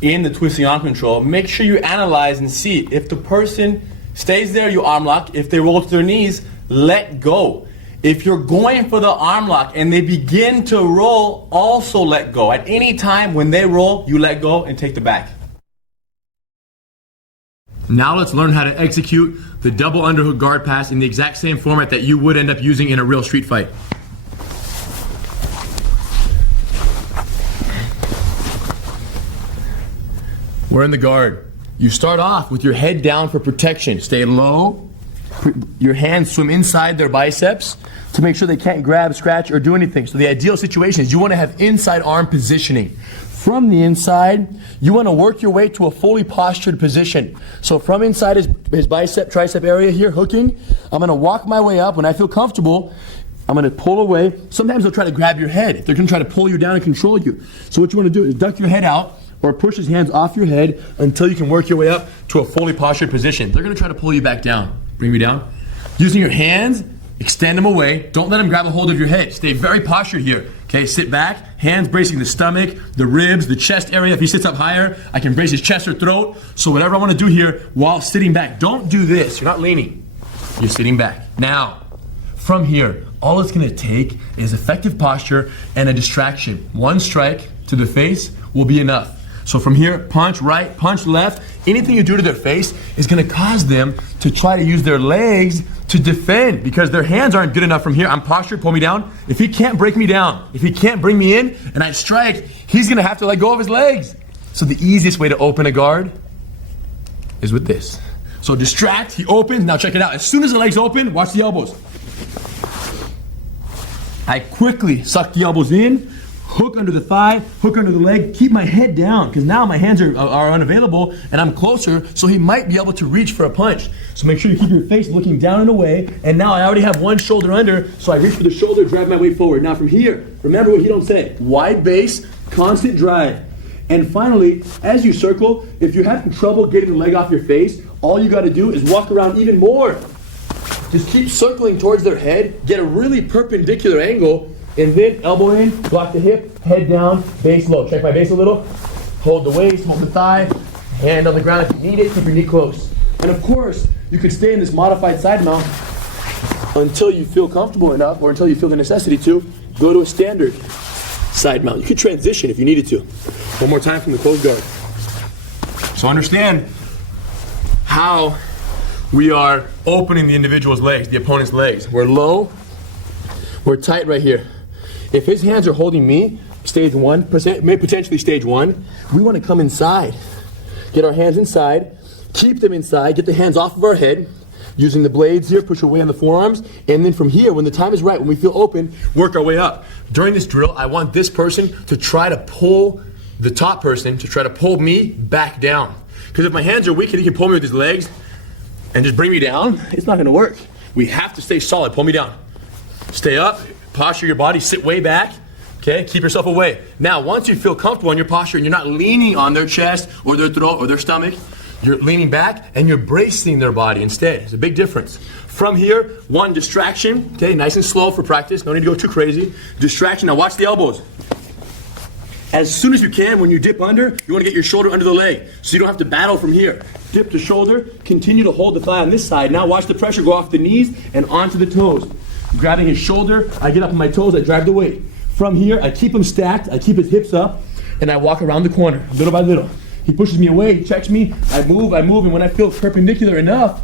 in the twisting arm control, make sure you analyze and see if the person stays there, you arm lock. If they roll to their knees, let go. If you're going for the arm lock and they begin to roll, also let go. At any time when they roll, you let go and take the back. Now let's learn how to execute the double underhook guard pass in the exact same format that you would end up using in a real street fight. We're in the guard. You start off with your head down for protection. Stay low. Your hands swim inside their biceps to make sure they can't grab, scratch, or do anything. So the ideal situation is you want to have inside arm positioning. From the inside, you want to work your way to a fully postured position. So from inside his bicep, tricep area here, hooking, I'm going to walk my way up. When I feel comfortable, I'm going to pull away. Sometimes they'll try to grab your head. They're going to try to pull you down and control you. So what you want to do is duck your head out or push his hands off your head until you can work your way up to a fully postured position. They're going to try to pull you back down. Bring me down. Using your hands, extend them away. Don't let them grab a hold of your head. Stay very postured here. Okay, sit back. Hands bracing the stomach, the ribs, the chest area. If he sits up higher, I can brace his chest or throat. So whatever I want to do here while sitting back. Don't do this. You're not leaning. You're sitting back. Now, from here, all it's going to take is effective posture and a distraction. One strike to the face will be enough. So from here, punch right, punch left. Anything you do to their face is going to cause them to try to use their legs to defend because their hands aren't good enough from here. I'm postured, pull me down. If he can't break me down, if he can't bring me in and I strike, he's going to have to let go of his legs. So the easiest way to open a guard is with this. So distract, he opens. Now check it out. As soon as the legs open, watch the elbows. I quickly suck the elbows in. Hook under the thigh, hook under the leg, keep my head down because now my hands are unavailable and I'm closer, so he might be able to reach for a punch. So make sure you keep your face looking down and away, and now I already have one shoulder under, so I reach for the shoulder, drive my way forward. Now from here, remember what he don't say, wide base, constant drive. And finally, as you circle, if you're having trouble getting the leg off your face, all you gotta do is walk around even more. Just keep circling towards their head, get a really perpendicular angle, and then elbow in, block the hip, head down, base low. Check my base a little. Hold the waist, hold the thigh, hand on the ground if you need it, keep your knee close. And of course, you could stay in this modified side mount until you feel comfortable enough or until you feel the necessity to go to a standard side mount. You could transition if you needed to. One more time from the closed guard. So understand how we are opening the individual's legs, the opponent's legs. We're low, we're tight right here. If his hands are holding me, stage one, potentially stage one, we want to come inside. Get our hands inside, keep them inside, get the hands off of our head, using the blades here, push away on the forearms, and then from here, when the time is right, when we feel open, work our way up. During this drill, I want this person to try to pull the top person, to try to pull me back down. Because if my hands are weak and he can pull me with his legs and just bring me down, it's not going to work. We have to stay solid. Pull me down. Stay up. Posture your body, sit way back, okay? Keep yourself away. Now, once you feel comfortable in your posture and you're not leaning on their chest or their throat or their stomach, you're leaning back and you're bracing their body instead. It's a big difference. From here, one distraction, okay? Nice and slow for practice. No need to go too crazy. Distraction. Now watch the elbows. As soon as you can, when you dip under, you want to get your shoulder under the leg so you don't have to battle from here. Dip to shoulder, continue to hold the thigh on this side. Now watch the pressure go off the knees and onto the toes. Grabbing his shoulder, I get up on my toes, I drive the weight. From here, I keep him stacked, I keep his hips up, and I walk around the corner, little by little. He pushes me away, he checks me, I move, and when I feel perpendicular enough,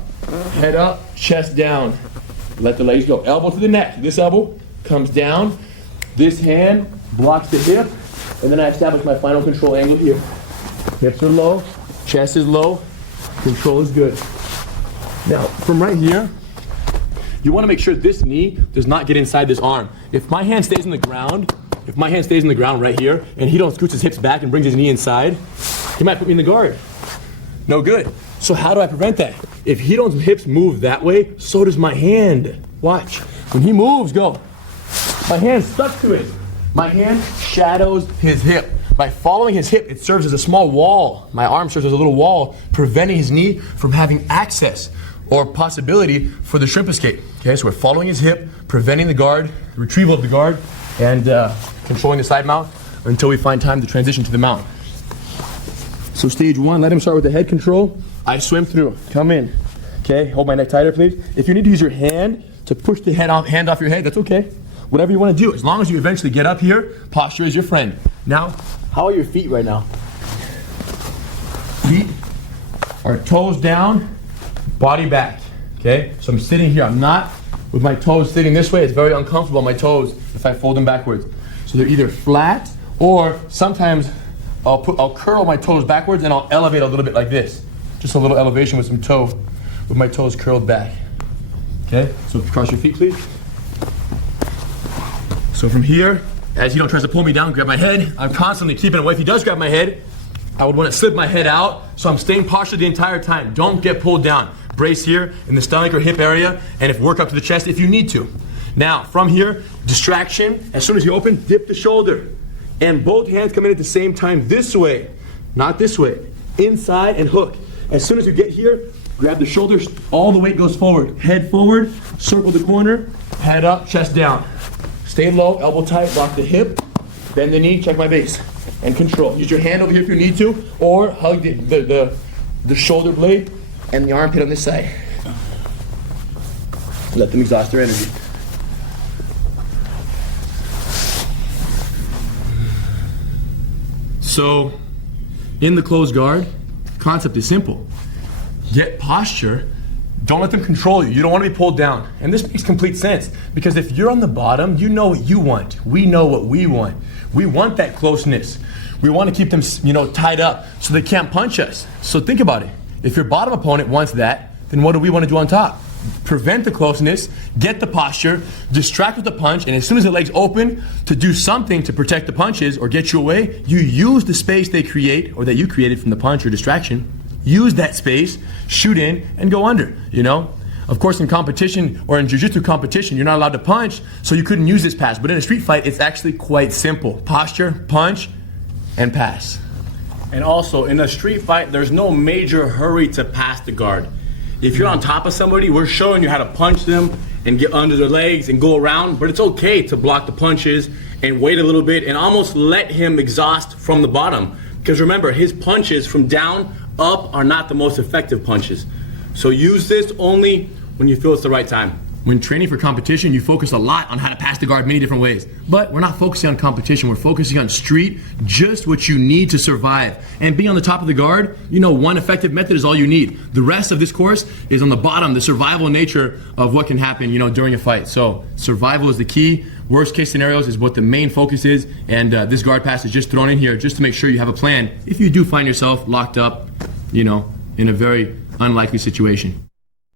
head up, chest down. Let the legs go. Elbow to the neck. This elbow comes down, this hand blocks the hip, and then I establish my final control angle here. Hips are low, chest is low, control is good. Now, from right here, you want to make sure this knee does not get inside this arm. If my hand stays on the ground, right here, and he don't scooch his hips back and brings his knee inside, he might put me in the guard. No good. So how do I prevent that? If he don't hips move that way, so does my hand. Watch. When he moves, go. My hand's stuck to it. My hand shadows his hip. By following his hip, it serves as a small wall. My arm serves as a little wall, preventing his knee from having access or possibility for the shrimp escape. Okay, so we're following his hip, preventing the guard, the retrieval of the guard, and controlling the side mount until we find time to transition to the mount. So stage one, let him start with the head control. I swim through, come in. Okay, hold my neck tighter, please. If you need to use your hand to push the hand off your head, that's okay. Whatever you want to do, as long as you eventually get up here, posture is your friend. Now, how are your feet right now? Feet are toes down, body back. Okay, so I'm sitting here. I'm not with my toes sitting this way. It's very uncomfortable on my toes if I fold them backwards. So they're either flat or sometimes I'll curl my toes backwards and I'll elevate a little bit like this. Just a little elevation with my toes curled back. Okay, so cross your feet, please. So from here, as he tries to pull me down, grab my head, I'm constantly keeping away. If he does grab my head, I would want to slip my head out, so I'm staying postured the entire time. Don't get pulled down. Brace here in the stomach or hip area, and work up to the chest if you need to. Now, from here, distraction. As soon as you open, dip the shoulder. And both hands come in at the same time this way, not this way. Inside and hook. As soon as you get here, grab the shoulders, all the weight goes forward. Head forward, circle the corner, head up, chest down. Stay low, elbow tight, lock the hip, bend the knee, check my base, and control. Use your hand over here if you need to, or hug the shoulder blade and the armpit on this side. Let them exhaust their energy. So, in the closed guard, the concept is simple. Get posture. Don't let them control you. You don't want to be pulled down. And this makes complete sense because if you're on the bottom, you know what you want. We know what we want. We want that closeness. We want to keep them, tied up so they can't punch us. So think about it. If your bottom opponent wants that, then what do we want to do on top? Prevent the closeness, get the posture, distract with the punch, and as soon as the legs open to do something to protect the punches or get you away, you use the space they create or that you created from the punch or distraction. Use that space, shoot in, and go under, Of course, in competition or in Jiu-Jitsu competition, you're not allowed to punch, so you couldn't use this pass. But in a street fight, it's actually quite simple. Posture, punch, and pass. And also, in a street fight, there's no major hurry to pass the guard. If you're on top of somebody, we're showing you how to punch them and get under their legs and go around, but it's okay to block the punches and wait a little bit and almost let him exhaust from the bottom. Because remember, his punches from down up are not the most effective punches. So use this only when you feel it's the right time. When training for competition, you focus a lot on how to pass the guard many different ways. But we're not focusing on competition, we're focusing on street, just what you need to survive. And being on the top of the guard, one effective method is all you need. The rest of this course is on the bottom, the survival nature of what can happen, during a fight. So survival is the key. Worst case scenarios is what the main focus is, and this guard pass is just thrown in here just to make sure you have a plan if you do find yourself locked up, in a very unlikely situation.